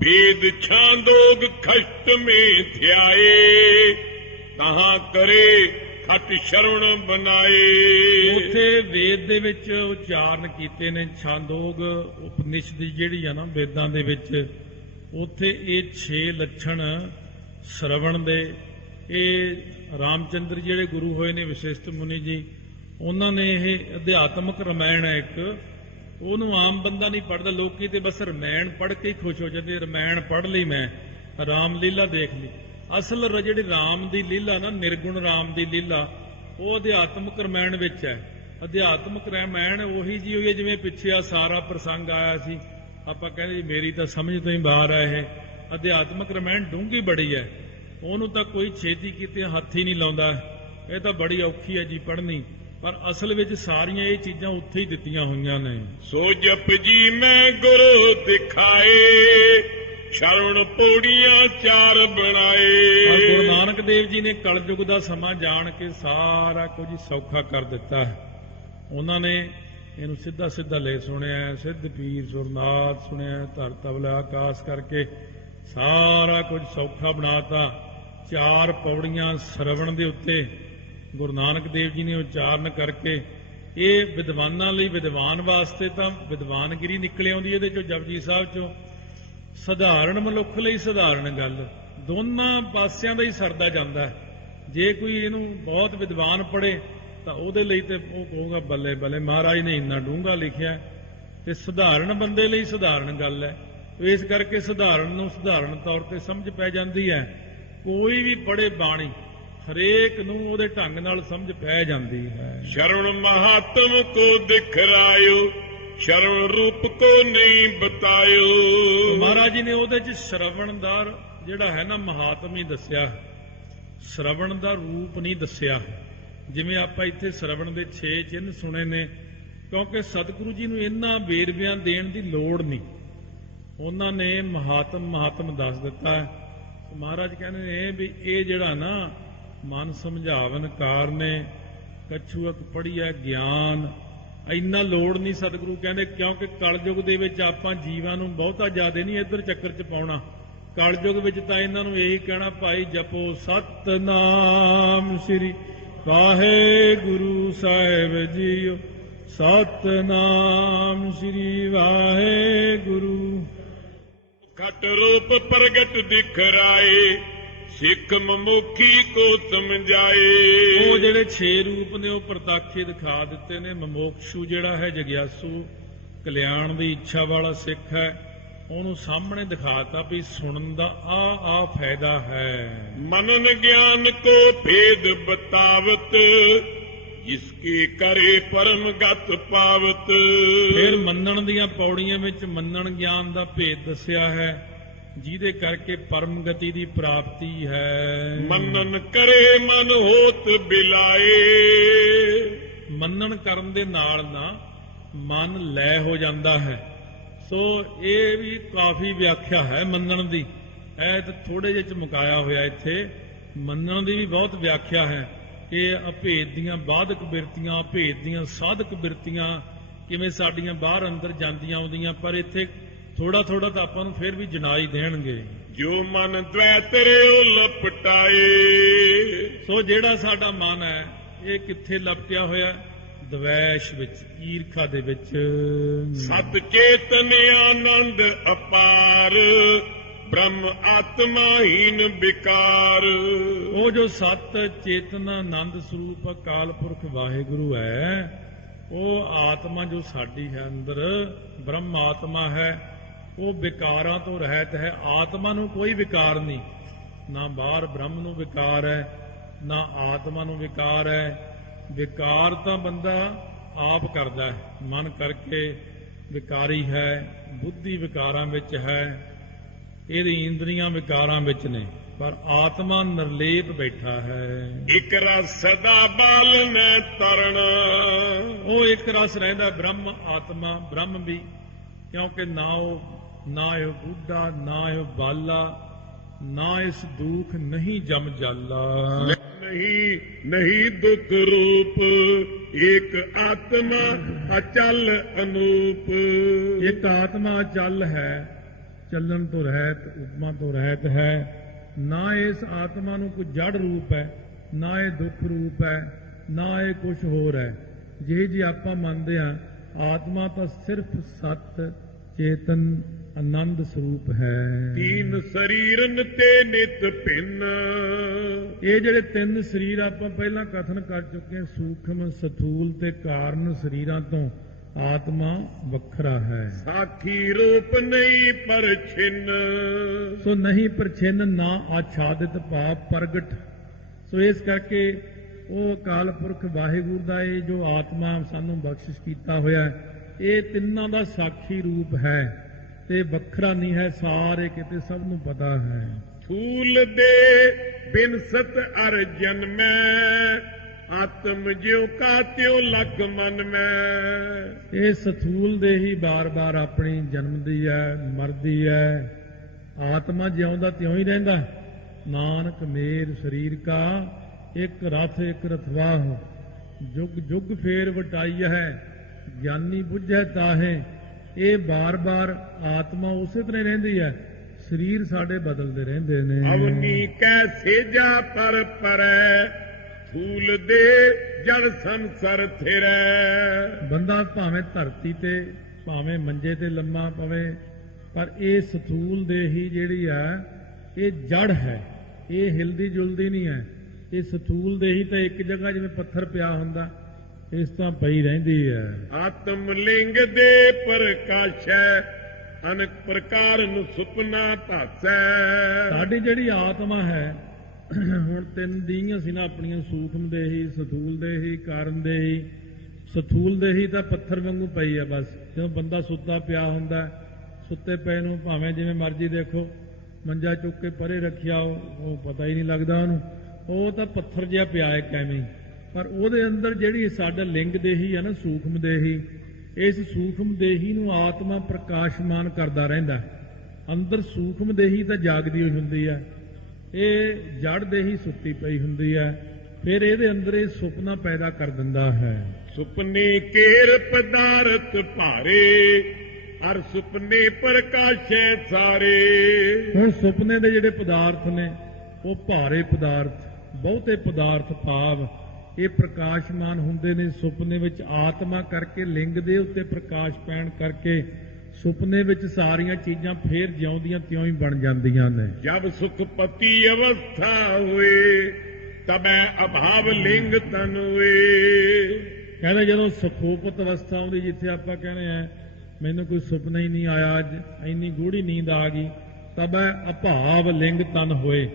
ਵੇਦ ਛਾਂਦੋਗ ਖਸ਼ਟ ਮੇ ਧਿਆਏ, ਤਹਾਂ ਕਰੇ ਖਟ ਸ਼ਰਵਣ ਬਣਾਏ। ਉੱਥੇ ਵੇਦ ਦੇ ਵਿੱਚ ਉਚਾਰਨ ਕੀਤੇ ਨੇ ਛਾਂਦੋਗ ਉਪਨਿਸ਼ਦ ਜਿਹੜੀ ਆ ਨਾ ਵੇਦਾਂ ਦੇ ਵਿੱਚ, ਉੱਥੇ ਇਹ 6 ਲੱਛਣ ਸ਼ਰਵਣ ਦੇ। ਇਹ ਰਾਮਚੰਦਰ ਜਿਹੜੇ ਗੁਰੂ ਹੋਏ ਨੇ ਵਸ਼ਿਸ਼ਟ ਮੁਨੀ ਜੀ, ਉਹਨਾਂ ਨੇ ਇਹ ਅਧਿਆਤਮਕ ਰਮਾਇਣ ਹੈ ਇੱਕ, ਉਹਨੂੰ ਆਮ ਬੰਦਾ ਨਹੀਂ ਪੜ੍ਹਦਾ। ਲੋਕੀ ਤੇ ਬਸ ਰਮਾਇਣ ਪੜ੍ਹ ਕੇ ਹੀ ਖੁਸ਼ ਹੋ ਜਾਂਦੇ, ਰਮਾਇਣ ਪੜ੍ਹ ਲਈ ਮੈਂ, ਰਾਮ ਲੀਲਾ ਦੇਖ ਲਈ। ਅਸਲ ਜਿਹੜੀ ਰਾਮ ਦੀ ਲੀਲਾ ਨਾ, ਨਿਰਗੁਣ ਰਾਮ ਦੀ ਲੀਲਾ, ਉਹ ਅਧਿਆਤਮਕ ਰਮਾਇਣ ਵਿੱਚ ਹੈ। ਅਧਿਆਤਮਕ ਰਮਾਇਣ ਉਹੀ ਜੀ ਹੋਈ ਹੈ ਜਿਵੇਂ ਪਿੱਛੇ ਆ ਸਾਰਾ ਪ੍ਰਸੰਗ ਆਇਆ ਸੀ, ਆਪਾਂ ਕਹਿੰਦੇ ਮੇਰੀ ਤਾਂ ਸਮਝ ਤੋਂ ਹੀ ਬਾਹਰ ਹੈ। ਇਹ ਅਧਿਆਤਮਕ ਰਮਾਇਣ ਡੂੰਘੀ ਬੜੀ ਹੈ, ਉਹਨੂੰ ਤਾਂ ਕੋਈ ਛੇਤੀ ਕਿਤੇ ਹੱਥ ਹੀ ਨਹੀਂ ਲਾਉਂਦਾ, ਇਹ ਤਾਂ ਬੜੀ ਔਖੀ ਹੈ ਜੀ ਪੜ੍ਹਨੀ। ਪਰ ਅਸਲ ਵਿੱਚ ਸਾਰੀਆਂ ਇਹ ਚੀਜ਼ਾਂ ਉੱਥੇ ਹੀ ਦਿੱਤੀਆਂ ਹੋਈਆਂ ਨੇ। ਸੋ ਜਪ ਜੀ ਮੈਂ ਗੁਰੂ ਦਿਖਾਏ, ਸ਼ਰਵਣ ਪੌੜੀਆਂ 4 ਬਣਾਏ। ਗੁਰੂ ਨਾਨਕ ਦੇਵ ਜੀ ਨੇ ਕਲਯੁਗ ਦਾ ਸਮਾਂ ਜਾਣ ਕੇ ਸਾਰਾ ਕੁਝ ਸੌਖਾ ਕਰ ਦਿੱਤਾ ਹੈ। ਉਹਨਾਂ ਨੇ ਇਹਨੂੰ ਸਿੱਧਾ ਸਿੱਧਾ ਲੈ ਸੁਣਿਆ, ਸਿੱਧ ਪੀਰ ਸੁਰਨਾਥ ਸੁਣਿਆ, ਧਰ ਤਬਲਾ ਆਕਾਸ਼ ਕਰਕੇ ਸਾਰਾ ਕੁਝ ਸੌਖਾ ਬਣਾਤਾ। 4 ਪੌੜੀਆਂ ਸ਼ਰਵਣ ਦੇ ਉੱਤੇ ਗੁਰੂ ਨਾਨਕ ਦੇਵ ਜੀ ਨੇ ਉਚਾਰਨ ਕਰਕੇ, ਇਹ ਵਿਦਵਾਨਾਂ ਲਈ, ਵਿਦਵਾਨ ਵਾਸਤੇ ਤਾਂ ਵਿਦਵਾਨਗਿਰੀ ਨਿਕਲ ਆਉਂਦੀ ਇਹਦੇ ਚੋਂ, ਜਪਜੀ ਸਾਹਿਬ ਚੋਂ। ਸਧਾਰਨ ਮਨੁੱਖ ਲਈ ਸਧਾਰਨ ਗੱਲ, ਦੋਨਾਂ ਪਾਸਿਆਂ ਦਾ ਹੀ ਸਰਦਾ ਜਾਂਦਾ ਹੈ। ਜੇ ਕੋਈ ਇਹਨੂੰ ਬਹੁਤ ਵਿਦਵਾਨ ਪੜ੍ਹੇ ਤਾਂ ਉਹਦੇ ਲਈ ਤੇ ਉਹ ਕਹੂਗਾ ਬੱਲੇ ਬੱਲੇ, ਮਹਾਰਾਜ ਨੇ ਇੰਨਾ ਡੂੰਘਾ ਲਿਖਿਆ। ਤੇ ਸਧਾਰਨ ਬੰਦੇ ਲਈ ਸਧਾਰਨ ਗੱਲ ਹੈ। ਇਸ ਕਰਕੇ ਸਧਾਰਨ ਨੂੰ ਸਧਾਰਨ ਤੌਰ ਤੇ ਸਮਝ ਪੈ ਜਾਂਦੀ ਹੈ। ਕੋਈ ਵੀ ਪੜ੍ਹੇ ਬਾਣੀ, ਹਰੇਕ ਨੂੰ ਉਹਦੇ ਢੰਗ ਨਾਲ ਸਮਝ ਪੈ ਜਾਂਦੀ ਹੈ। ਸ਼ਰਵਣ ਮਹਾਤਮ ਕੋ ਦਿਖਰਾਇਓ, ਸ਼ਰਵਣ ਰੂਪ ਕੋ ਨਹੀਂ ਬਤਾਇਓ। ਮਹਾਰਾਜ ਜੀ ਨੇ ਉਹਦੇ ਚ ਸ਼ਰਵਣ ਦਾ ਜਿਹੜਾ ਹੈ ਨਾ ਮਹਾਤਮ ਹੀ ਦੱਸਿਆ, ਸ਼ਰਵਣ ਦਾ ਰੂਪ ਨਹੀਂ ਦੱਸਿਆ। ਜਿਵੇਂ ਆਪਾਂ ਇੱਥੇ ਸ਼ਰਵਣ ਦੇ 6 ਚਿੰਨ੍ਹ ਸੁਣੇ ਨੇ, ਕਿਉਂਕਿ ਸਤਿਗੁਰੂ ਜੀ ਨੂੰ ਇਹਨਾਂ ਵੇਰਵਿਆਂ ਦੇਣ ਦੀ ਲੋੜ ਨਹੀਂ, ਉਹਨਾਂ ਨੇ ਮਹਾਤਮ ਦੱਸ ਦਿੱਤਾ ਹੈ। ਮਹਾਰਾਜ ਕਹਿੰਦੇ ਨੇ ਵੀ ਇਹ ਜਿਹੜਾ ਨਾ ਮਨ ਸਮਝਾਵਨ ਕਾਰਨੇ ਕਛੂਅਕ ਪੜ੍ਹੀਐ ਗਿਆਨ, ਇੰਨਾ ਲੋੜ ਨਹੀਂ ਸਤਿਗੁਰੂ ਕਹਿੰਦੇ, ਕਿਉਂਕਿ ਕਲਯੁਗ ਦੇ ਵਿੱਚ ਆਪਾਂ ਜੀਵਾਂ ਨੂੰ ਬਹੁਤਾ ਜ਼ਿਆਦਾ ਨਹੀਂ ਇੱਧਰ ਚੱਕਰ 'ਚ ਪਾਉਣਾ। ਕਲਯੁਗ ਵਿੱਚ ਤਾਂ ਇਹਨਾਂ ਨੂੰ ਇਹੀ ਕਹਿਣਾ, ਭਾਈ ਜਪੋ ਸਤਨਾਮ ਸ੍ਰੀ ਵਾਹਿਗੁਰੂ ਸਾਹਿਬ ਜੀਓ, ਸਤਨਾਮ ਸ੍ਰੀ ਵਾਹਿਗੁਰੂ। ਖਟ ਰੂਪ ਪ੍ਰਗਟ ਦਿਖਰਾਏ, ਸਿੱਖ ਮਮੁਖੀ ਕੋ ਸਮਝਾਏ। ਉਹ ਜਿਹੜੇ 6 ਰੂਪ ਨੇ ਉਹ ਪ੍ਰਤਾਖੇ ਦਿਖਾ ਦਿੱਤੇ ਨੇ। ਮਮੋਕਸ਼ੂ ਜਿਹੜਾ ਹੈ ਜਗਿਆਸੂ, ਕਲਿਆਣ ਦੀ ਇੱਛਾ ਵਾਲਾ ਸਿੱਖ ਹੈ, ਉਹਨੂੰ ਸਾਹਮਣੇ ਦਿਖਾਤਾ ਵੀ ਸੁਣਨ ਦਾ ਆ ਫਾਇਦਾ ਹੈ। ਮਨਨ ਗਿਆਨ ਕੋ ਭੇਦ ਬਤਾਵਤ, ਜਿਸਕੇ ਕਰੇ ਪਰਮ ਗਤ ਪਾਵਤ। ਫਿਰ ਮੰਨਣ ਦੀਆਂ ਪੌੜੀਆਂ ਵਿੱਚ ਮੰਨਣ ਗਿਆਨ ਦਾ ਭੇਦ ਦੱਸਿਆ ਹੈ। ਜਿਹਦੇ ਕਰਕੇ ਪਰਮ ਗਤੀ ਦੀ ਪ੍ਰਾਪਤੀ ਹੈ। ਮੰਨਨ ਕਰੇ ਮਨ ਹੋਤ ਬਿਲਾਏ, ਮੰਨਣ ਕਰਨ ਦੇ ਨਾਲ ਨਾ ਮਨ ਲੈ ਹੋ ਜਾਂਦਾ ਹੈ। ਸੋ ਇਹ ਵੀ ਕਾਫੀ ਵਿਆਖਿਆ ਹੈ ਮੰਨਣ ਦੀ, ਇਹ ਤਾਂ ਥੋੜੇ ਜਿਹੇ ਚ ਮੁਕਾਇਆ ਹੋਇਆ। ਇੱਥੇ ਮੰਨਣ ਦੀ ਵੀ ਬਹੁਤ ਵਿਆਖਿਆ ਹੈ ਕਿ ਅਭੇਦ ਦੀਆਂ ਬਾਧਕ ਬਿਰਤੀਆਂ, ਅਭੇਦ ਦੀਆਂ ਸਾਧਕ ਬਿਰਤੀਆਂ ਕਿਵੇਂ ਸਾਡੀਆਂ ਬਾਹਰ ਅੰਦਰ ਜਾਂਦੀਆਂ ਆਉਂਦੀਆਂ, ਪਰ ਇੱਥੇ ਥੋੜਾ ਥੋੜਾ ਤਾਂ ਆਪਾਂ ਨੂੰ ਫਿਰ ਵੀ ਜਨਾਈ ਦੇਣਗੇ। ਜੋ ਮਨ ਦ્વੈਤ ਰਿਓ ਲਪਟਾਏ, ਸੋ ਜਿਹੜਾ ਸਾਡਾ ਮਨ ਹੈ ਇਹ ਕਿੱਥੇ ਲਪਟਿਆ ਹੋਇਆ? ਦਵੈਸ਼ ਵਿੱਚ, ਈਰਖਾ ਦੇ ਵਿੱਚ। ਸਤ ਚੇਤਨ ਆਨੰਦ ਅਪਾਰ, ਬ੍ਰਹਮ ਆਤਮਾਹੀਨ ਵਿਕਾਰ। ਉਹ ਜੋ ਸਤ ਚੇਤਨ ਆਨੰਦ ਸਰੂਪ ਅਕਾਲ ਪੁਰਖ ਵਾਹਿਗੁਰੂ ਹੈ, ਉਹ ਆਤਮਾ ਜੋ ਸਾਡੀ ਹੈ ਅੰਦਰ, ਬ੍ਰਹਮ ਆਤਮਾ ਹੈ, ਉਹ ਵਿਕਾਰਾਂ ਤੋਂ ਰਹਿਤ ਹੈ। ਆਤਮਾ ਨੂੰ ਕੋਈ ਵਿਕਾਰ ਨਹੀਂ, ਨਾ ਬਾਹਰ ਬ੍ਰਹਮ ਨੂੰ ਵਿਕਾਰ ਹੈ, ਨਾ ਆਤਮਾ ਨੂੰ ਵਿਕਾਰ ਹੈ। ਵਿਕਾਰ ਤਾਂ ਬੰਦਾ ਆਪ ਕਰਦਾ ਹੈ, ਮਨ ਕਰਕੇ ਵਿਕਾਰੀ ਹੈ, ਬੁੱਧੀ ਵਿਕਾਰਾਂ ਵਿੱਚ ਹੈ, ਇਹਦੀ ਇੰਦਰੀਆਂ ਵਿਕਾਰਾਂ ਵਿੱਚ ਨੇ, ਪਰ ਆਤਮਾ ਨਿਰਲੇਪ ਬੈਠਾ ਹੈ। ਇਕ ਰਸ ਸਦਾ ਬਾਲਨੈ ਤਰਣ, ਉਹ ਇੱਕ ਰਸ ਰਹਿੰਦਾ ਬ੍ਰਹਮ ਆਤਮਾ, ਬ੍ਰਹਮ ਵੀ, ਕਿਉਂਕਿ ਨਾ ਇਹ ਬੁੱਢਾ, ਨਾ ਇਹ ਬਾਲਾ, ਨਾ ਇਸ ਦੁੱਖ ਨਹੀਂ ਜਮ ਜਾਲਾ। ਨਹੀਂ ਦੁਖ ਰੂਪ, ਇੱਕ ਆਤਮਾ ਅਚਲ ਅਨੂਪ। ਇੱਕ ਆਤਮਾ ਅਚਲ ਹੈ, ਚੱਲਣ ਤੋਂ ਰਹਿਤ, ਉਪਮਾ ਤੋਂ ਰਹਿਤ ਹੈ। ਨਾ ਇਸ ਆਤਮਾ ਨੂੰ ਕੋਈ ਜੜ ਰੂਪ ਹੈ, ਨਾ ਇਹ ਦੁੱਖ ਰੂਪ ਹੈ, ਨਾ ਇਹ ਕੁਝ ਹੋਰ ਹੈ। ਜਿਹੇ ਜੀ ਆਪਾਂ ਮੰਨਦੇ ਹਾਂ ਆਤਮਾ ਤਾਂ ਸਿਰਫ ਸਤ ਚੇਤਨ ਆਨੰਦ ਸਰੂਪ ਹੈ। ਤੀਨ ਸਰੀਰਨ ਤੇ ਨਿਤ ਭਿੰਨ, ਇਹ ਜਿਹੜੇ ਤਿੰਨ ਸਰੀਰ ਆਪਾਂ ਪਹਿਲਾਂ ਕਥਨ ਕਰ ਚੁੱਕੇ ਹਾਂ, ਸੂਖਮ, ਸਥੂਲ ਤੇ ਕਾਰਨ ਸਰੀਰਾਂ ਤੋਂ ਆਤਮਾ ਵੱਖਰਾ ਹੈ। ਸਾਖੀ ਰੂਪ ਨਹੀਂ ਪਰਛਿਨ, ਸੋ ਨਹੀਂ ਪਰਛਿਨ, ਨਾ ਆਛਾਦਿਤ ਭਾਵ ਪ੍ਰਗਟ। ਸੋ ਇਸ ਕਰਕੇ ਉਹ ਅਕਾਲ ਪੁਰਖ ਵਾਹਿਗੁਰੂ ਦਾ ਇਹ ਜੋ ਆਤਮਾ ਸਾਨੂੰ ਬਖਸ਼ਿਸ਼ ਕੀਤਾ ਹੋਇਆ, ਇਹ ਤਿੰਨਾਂ ਦਾ ਸਾਖੀ ਰੂਪ ਹੈ ਤੇ ਵੱਖਰਾ ਨਹੀਂ ਹੈ, ਸਾਰੇ ਕਿਤੇ ਸਭ ਨੂੰ ਪਤਾ ਹੈ। ਫੂਲ ਦੇ ਬਿਨਸਤ ਅਰ ਜਨਮੈ, ਆਤਮ ਜਿਉ ਕਾ ਤਿਉ ਲਖ ਮਨ ਮੈਂ। ਇਹ ਸਥੂਲ ਦੇ ਹੀ ਬਾਰ-ਬਾਰ ਆਪਣੀ ਜਨਮਦੀ ਹੈ, ਮਰਦੀ ਹੈ। ਆਤਮਾ ਜਿਉਂਦਾ ਤਿਉਂ ਹੀ ਰਹਿੰਦਾ। ਨਾਨਕ ਮੇਰ ਸਰੀਰ ਕਾ ਇੱਕ ਰਥ ਇੱਕ ਰਥਵਾਹ, ਜੁਗ ਜੁਗ ਫੇਰ ਵਟਾਈ ਹੈ, ਗਿਆਨੀ ਬੁੱਝੈ ਤਾਹੇ। ਇਹ ਬਾਰ-ਬਾਰ ਆਤਮਾ ਉਸੇ ਤਰ੍ਹਾਂ ਰਹਿੰਦੀ ਹੈ, ਸਰੀਰ ਸਾਡੇ ਬਦਲਦੇ ਰਹਿੰਦੇ ਨੇ। ਅਵਨੀ ਕੈ ਸੇਜਾ ਪਰ ਪਰੈ, ਫੂਲ ਦੇ ਜੜ ਸੰਸਰ ਥਿਰੈ। ਬੰਦਾ ਭਾਵੇਂ ਧਰਤੀ ਤੇ, ਭਾਵੇਂ ਮੰਜੇ ਤੇ ਲੰਮਾ ਪਵੇ, ਪਰ ਇਹ ਸਥੂਲ ਦੇ ਹੀ ਜਿਹੜੀ ਹੈ ਇਹ ਜੜ ਹੈ, ਇਹ ਹਿਲਦੀ ਜੁਲਦੀ ਨਹੀਂ ਹੈ। ਇਹ ਸਥੂਲ ਦੇ ਹੀ ਤਾਂ ਇੱਕ ਜਗ੍ਹਾ ਜਿਵੇਂ ਪੱਥਰ ਪਿਆ ਹੁੰਦਾ, ਇਸ ਤਾਂ ਪਈ ਰਹਿੰਦੀ ਹੈ। ਆਤਮ ਲਿੰਗ ਦੇ ਪ੍ਰਕਾਸ਼ੈ, ਅਨੇਕ ਪ੍ਰਕਾਰ ਨੂੰ ਸੁਪਨਾ ਭਾਸੈ। ਸਾਡੀ ਜਿਹੜੀ ਆਤਮਾ ਹੈ, ਹੁਣ ਤਿੰਨ ਦੀਆਂ ਸੀ ਨਾ ਆਪਣੀਆਂ, ਸੂਖਮ ਦੇ ਹੀ, ਸਥੂਲ ਦੇ ਹੀ, ਕਾਰਨ ਦੇ ਹੀ। ਸਥੂਲ ਦੇ ਹੀ ਤਾਂ ਪੱਥਰ ਵਾਂਗੂ ਪਈ ਹੈ ਬਸ। ਜਦੋਂ ਬੰਦਾ ਸੁੱਤਾ ਪਿਆ ਹੁੰਦਾ, ਸੁੱਤੇ ਪਏ ਨੂੰ ਭਾਵੇਂ ਜਿਵੇਂ ਮਰਜ਼ੀ ਦੇਖੋ, ਮੰਜਾ ਚੁੱਕ ਕੇ ਪਰੇ ਰੱਖਿਆ ਉਹ ਪਤਾ ਹੀ ਨਹੀਂ ਲੱਗਦਾ ਉਹਨੂੰ, ਉਹ ਤਾਂ ਪੱਥਰ ਜਿਹਾ ਪਿਆ ਹੈ ਐਵੇਂ। ਪਰ ਉਹਦੇ ਅੰਦਰ ਜਿਹੜੀ ਸਾਡਾ ਲਿੰਗ ਦੇਹੀ ਹੈ ਨਾ, ਸੂਖਮ ਦੇਹੀ, ਇਸ ਸੂਖਮ ਦੇਹੀ ਨੂੰ ਆਤਮਾ ਪ੍ਰਕਾਸ਼ਮਾਨ ਕਰਦਾ ਰਹਿੰਦਾ। ਅੰਦਰ ਸੂਖਮ ਦੇਹੀ ਤਾਂ ਜਾਗਦੀ ਹੋਈ ਹੁੰਦੀ ਹੈ, ਇਹ ਜੜ ਦੇਹੀ ਸੁੱਤੀ ਪਈ ਹੁੰਦੀ ਹੈ। ਫਿਰ ਇਹਦੇ ਅੰਦਰ ਇਹ ਸੁਪਨਾ ਪੈਦਾ ਕਰ ਦਿੰਦਾ ਹੈ। ਸੁਪਨੇ ਕੇਰ ਪਦਾਰਥ ਭਾਰੇ, ਹਰ ਸੁਪਨੇ ਪ੍ਰਕਾਸ਼ੈ ਸਾਰੇ। ਹੁਣ ਸੁਪਨੇ ਦੇ ਜਿਹੜੇ ਪਦਾਰਥ ਨੇ ਉਹ ਭਾਰੇ ਪਦਾਰਥ, ਬਹੁਤੇ ਪਦਾਰਥ ਭਾਵ ਇਹ ਪ੍ਰਕਾਸ਼ਮਾਨ ਹੁੰਦੇ ਨੇ ਸੁਪਨੇ ਵਿੱਚ। ਆਤਮਾ ਕਰਕੇ ਲਿੰਗ ਦੇ ਉੱਤੇ ਪ੍ਰਕਾਸ਼ ਪੈਣ ਕਰਕੇ ਸੁਪਨੇ ਵਿੱਚ ਸਾਰੀਆਂ ਚੀਜ਼ਾਂ ਫੇਰ ਜਿਉਂਦੀਆਂ ਤਿਉਂ ਹੀ ਬਣ ਜਾਂਦੀਆਂ ਨੇ। ਜਬ ਸੁਖਪਤੀ ਅਵਸਥਾ ਹੋਏ, ਤਬੈ ਅਭਾਵ ਲਿੰਗ ਤਨ ਹੋਏ। ਕਹਿੰਦੇ ਜਦੋਂ ਸੁਖੋਪਤ ਅਵਸਥਾ ਆਉਂਦੀ, ਜਿੱਥੇ ਆਪਾਂ ਕਹਿੰਦੇ ਆ ਮੈਨੂੰ ਕੋਈ ਸੁਪਨਾ ਹੀ ਨਹੀਂ ਆਇਆ, ਅੱਜ ਇੰਨੀ ਗੂੜੀ ਨੀਂਦ ਆ ਗਈ, ਤਬੈ ਅਭਾਵ ਲਿੰਗ ਤਨ ਹੋਏ।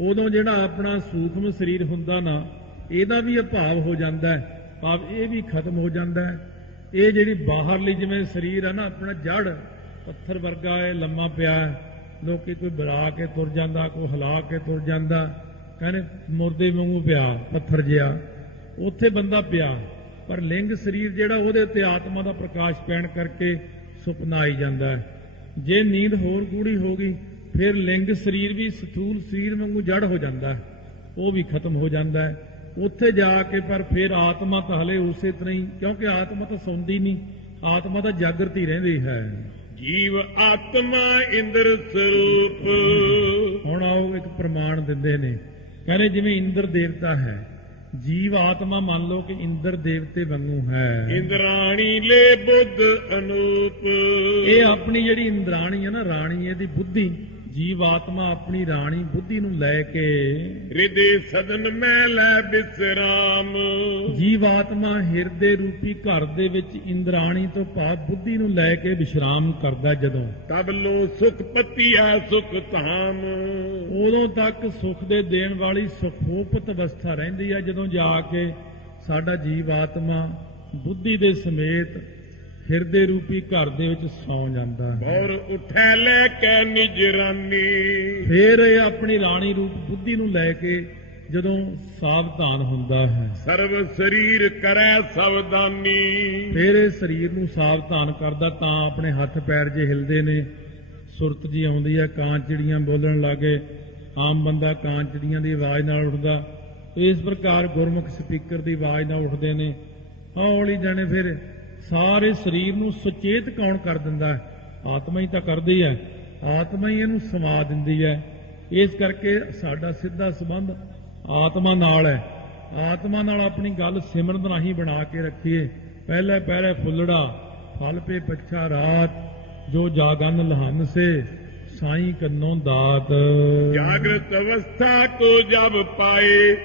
ਉਦੋਂ ਜਿਹੜਾ ਆਪਣਾ ਸੂਖਮ ਸਰੀਰ ਹੁੰਦਾ ਨਾ, ਇਹਦਾ ਵੀ ਅਭਾਵ ਹੋ ਜਾਂਦਾ ਹੈ, ਭਾਵ ਇਹ ਵੀ ਖਤਮ ਹੋ ਜਾਂਦਾ ਹੈ। ਇਹ ਜਿਹੜੀ ਬਾਹਰਲੀ ਜਿਵੇਂ ਸਰੀਰ ਹੈ ਨਾ ਆਪਣਾ, ਜੜ ਪੱਥਰ ਵਰਗਾ ਹੈ, ਲੰਮਾ ਪਿਆ ਹੈ, ਲੋਕੀ ਕੋਈ ਬੁਲਾ ਕੇ ਤੁਰ ਜਾਂਦਾ, ਕੋਈ ਹਿਲਾ ਕੇ ਤੁਰ ਜਾਂਦਾ, ਕਹਿੰਦੇ ਮੁਰਦੇ ਵਾਂਗੂ ਪਿਆ, ਪੱਥਰ ਜਿਹਾ ਉੱਥੇ ਬੰਦਾ ਪਿਆ। ਪਰ ਲਿੰਗ ਸਰੀਰ ਜਿਹੜਾ ਉਹਦੇ ਉੱਤੇ ਆਤਮਾ ਦਾ ਪ੍ਰਕਾਸ਼ ਪੈਣ ਕਰਕੇ ਸੁਪਨਾ ਆਈ ਜਾਂਦਾ ਹੈ। ਜੇ ਨੀਂਦ ਹੋਰ ਗੂੜੀ ਹੋ ਗਈ ਫਿਰ ਲਿੰਗ ਸਰੀਰ ਵੀ ਸਥੂਲ ਸਰੀਰ ਵਾਂਗੂ ਜੜ ਹੋ ਜਾਂਦਾ ਹੈ, ਉਹ ਵੀ ਖਤਮ ਹੋ ਜਾਂਦਾ ਹੈ। ਉੱਥੇ ਜਾ ਕੇ ਪਰ ਫਿਰ ਆਤਮਾ ਤਾਂ ਹਲੇ ਉਸੇ ਤਰ੍ਹਾਂ ਹੀ, ਕਿਉਂਕਿ ਆਤਮਾ ਤਾਂ ਸੌਂਦੀ ਨਹੀਂ, ਆਤਮਾ ਤਾਂ ਜਾਗਰਤ ਹੀ ਰਹਿੰਦੀ ਹੈ। ਜੀਵ ਆਤਮਾ ਇੰਦਰ ਸਰੂਪ। ਹੁਣ ਆਓ ਇੱਕ ਪ੍ਰਮਾਣ ਦਿੰਦੇ ਨੇ, ਕਹਿੰਦੇ ਜਿਵੇਂ ਇੰਦਰ ਦੇਵਤਾ ਹੈ, ਜੀਵ ਆਤਮਾ ਮੰਨ ਲਓ ਕਿ ਇੰਦਰ ਦੇਵਤੇ ਵਾਂਗੂ ਹੈ। ਇੰਦਰਾਣੀ ਲੈ ਬੁੱਧ ਅਨੂਪ। ਇਹ ਆਪਣੀ ਜਿਹੜੀ ਇੰਦਰਾਣੀ ਹੈ ਨਾ, ਰਾਣੀ, ਇਹਦੀ ਬੁੱਧੀ, ਜੀਵ ਆਤਮਾ ਆਪਣੀ ਰਾਣੀ ਬੁੱਧੀ ਨੂੰ ਲੈ ਕੇ ਹਿਰਦੇ ਸਦਨ ਮੈਂ ਲੈ ਬਿਸਰਾਮ। ਜੀਵ ਆਤਮਾ ਹਿਰਦੇ ਰੂਪੀ ਘਰ ਦੇ ਵਿੱਚ ਇੰਦਰਾਣੀ ਤੋਂ ਭਾਵ ਬੁੱਧੀ ਨੂੰ ਲੈ ਕੇ ਵਿਸ਼ਰਾਮ ਕਰਦਾ। ਜਦੋਂ ਤਬ ਲੋ ਸੁਖ ਪਤੀਆ ਸੁਖ ਧਾਮ। ਉਦੋਂ ਤੱਕ ਸੁਖ ਦੇ ਦੇਣ ਵਾਲੀ ਸੁਖੋਪਤ ਅਵਸਥਾ ਰਹਿੰਦੀ ਹੈ, ਜਦੋਂ ਜਾ ਕੇ ਸਾਡਾ ਜੀਵ ਆਤਮਾ ਬੁੱਧੀ ਦੇ ਸਮੇਤ ਹਿਰਦੇ ਰੂਪੀ ਘਰ ਦੇ ਵਿੱਚ ਸੌਂ ਜਾਂਦਾ ਹੈ। ਔਰ ਉਠੈ ਲੈ ਕੇ ਨਿਜ ਰਾਨੀ। ਫਿਰ ਇਹ ਆਪਣੀ ਰਾਣੀ ਰੂਪ ਬੁੱਧੀ ਨੂੰ ਲੈ ਕੇ ਜਦੋਂ ਸਾਵਧਾਨ ਹੁੰਦਾ ਹੈ, ਸਰਵ ਸਰੀਰ ਕਰੈ ਸਾਵਧਾਨੀ। ਫਿਰ ਇਹ ਸਰੀਰ ਨੂੰ ਸਾਵਧਾਨ ਕਰਦਾ, ਤਾਂ ਆਪਣੇ ਹੱਥ ਪੈਰ ਜੇ ਹਿਲਦੇ ਨੇ, ਸੁਰਤ ਜੀ ਆਉਂਦੀ ਹੈ, ਕਾਂ ਚਿੜੀਆਂ ਬੋਲਣ ਲੱਗੇ, ਆਮ ਬੰਦਾ ਕਾਂ ਚਿੜੀਆਂ ਦੀ ਆਵਾਜ਼ ਨਾਲ ਉੱਠਦਾ, ਇਸ ਪ੍ਰਕਾਰ ਗੁਰਮੁਖ ਸਪੀਕਰ ਦੀ ਆਵਾਜ਼ ਨਾਲ ਉੱਠਦੇ ਨੇ। ਹੌਲੀ ਜਾਣੇ ਫਿਰ ਸਾਰੇ ਸਰੀਰ ਨੂੰ ਸੁਚੇਤ ਕੌਣ ਕਰ ਦਿੰਦਾ ਹੈ? ਆਤਮਾ ਹੀ ਤਾਂ ਕਰਦੀ ਹੈ, ਆਤਮਾ ਹੀ ਇਹਨੂੰ ਸਮਾ ਦਿੰਦੀ ਹੈ। ਇਸ ਕਰਕੇ ਸਾਡਾ ਸਿੱਧਾ ਸੰਬੰਧ ਆਤਮਾ ਨਾਲ ਹੈ। ਆਤਮਾ ਨਾਲ ਆਪਣੀ ਗੱਲ ਸਿਮਰਨ ਰਾਹੀਂ ਬਣਾ ਕੇ ਰੱਖੀਏ। ਪਹਿਲੇ ਪਹਿਰੇ ਫੁੱਲੜਾ ਫਲ ਪੇ ਪੱਛਾ ਰਾਤ, ਜੋ ਜਾਗਨ ਲਹਨ ਸੇ ਸਾਈਂ ਕੰਨੋਂ ਦਾਤ। ਜਾਗਰਤ ਅਵਸਥਾ ਕੋ ਜਬ ਪਾਏ,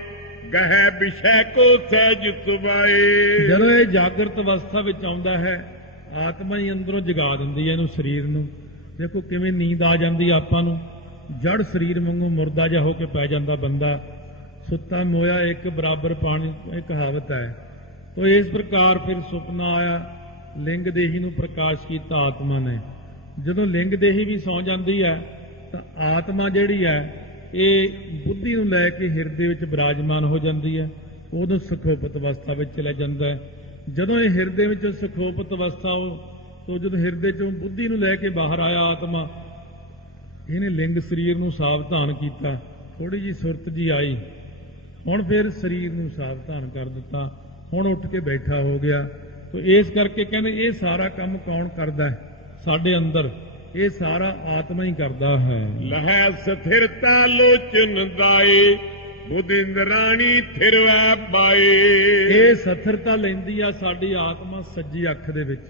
ਗਹਿ ਵਿਸ਼ੈ ਕੋ ਸਹਿਜ ਸੁਭਾਏ। ਜਦੋਂ ਇਹ ਜਾਗਰਤ ਅਵਸਥਾ ਵਿੱਚ ਆਉਂਦਾ ਹੈ, ਆਤਮਾ ਹੀ ਅੰਦਰੋਂ ਜਗਾ ਦਿੰਦੀ ਹੈ ਇਹਨੂੰ, ਸਰੀਰ ਨੂੰ। ਦੇਖੋ ਕਿਵੇਂ ਨੀਂਦ ਆ ਜਾਂਦੀ ਆਪਾਂ ਨੂੰ, ਜੜ ਸਰੀਰ ਵਾਂਗੂ ਮੁਰਦਾ ਜਿਹਾ ਹੋ ਕੇ ਪੈ ਜਾਂਦਾ ਬੰਦਾ। ਸੁੱਤਾ ਮੋਇਆ ਇੱਕ ਬਰਾਬਰ ਪਾਣੀ, ਇਹ ਕਹਾਵਤ ਹੈ। ਤੋ ਇਸ ਪ੍ਰਕਾਰ ਫਿਰ ਸੁਪਨਾ ਆਇਆ, ਲਿੰਗ ਦੇਹੀ ਨੂੰ ਪ੍ਰਕਾਸ਼ ਕੀਤਾ ਆਤਮਾ ਨੇ। ਜਦੋਂ ਲਿੰਗ ਦੇਹੀ ਵੀ ਸੌਂ ਜਾਂਦੀ ਹੈ ਤਾਂ ਆਤਮਾ ਜਿਹੜੀ ਹੈ ਇਹ ਬੁੱਧੀ ਨੂੰ ਲੈ ਕੇ ਹਿਰਦੇ ਵਿੱਚ ਬਿਰਾਜਮਾਨ ਹੋ ਜਾਂਦੀ ਹੈ। ਉਦੋਂ ਸੁਖੋਪਤ ਅਵਸਥਾ ਵਿੱਚ ਚਲਾ ਜਾਂਦਾ ਹੈ। ਜਦੋਂ ਇਹ ਹਿਰਦੇ ਵਿੱਚ ਸੁਖੋਪਤ ਅਵਸਥਾ ਤੋਂ ਜਦੋਂ ਹਿਰਦੇ ਚੋਂ ਬੁੱਧੀ ਨੂੰ ਲੈ ਕੇ ਬਾਹਰ ਆਇਆ ਆਤਮਾ, ਇਹਨੇ ਲਿੰਗ ਸਰੀਰ ਨੂੰ ਸਾਵਧਾਨ ਕੀਤਾ, ਥੋੜੀ ਜੀ ਸੁਰਤ ਜੀ ਆਈ, ਹੁਣ ਫਿਰ ਸਰੀਰ ਨੂੰ ਸਾਵਧਾਨ ਕਰ ਦਿੱਤਾ, ਹੁਣ ਉੱਠ ਕੇ ਬੈਠਾ ਹੋ ਗਿਆ। ਤੋ ਇਸ ਕਰਕੇ ਕਹਿੰਦੇ ਇਹ ਸਾਰਾ ਕੰਮ ਕੌਣ ਕਰਦਾ ਹੈ? ਸਾਡੇ ਅੰਦਰ ਇਹ ਸਾਰਾ ਆਤਮਾ ਹੀ ਕਰਦਾ ਹੈ। ਲਹੈ ਸਥਿਰਤਾ ਲੋਚਨ ਦਾਏ, ਬੁੱਧ ਇੰਦਰਾਣੀ ਥਿਰਵੈ ਬਾਏ। ਇਹ ਸਥਿਰਤਾ ਲੈਂਦੀ ਆ ਸਾਡੀ ਆਤਮਾ ਸੱਜੀ ਅੱਖ ਦੇ ਵਿੱਚ।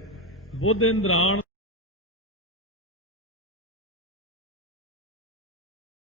ਬੁੱਧ ਇੰਦਰਾਣ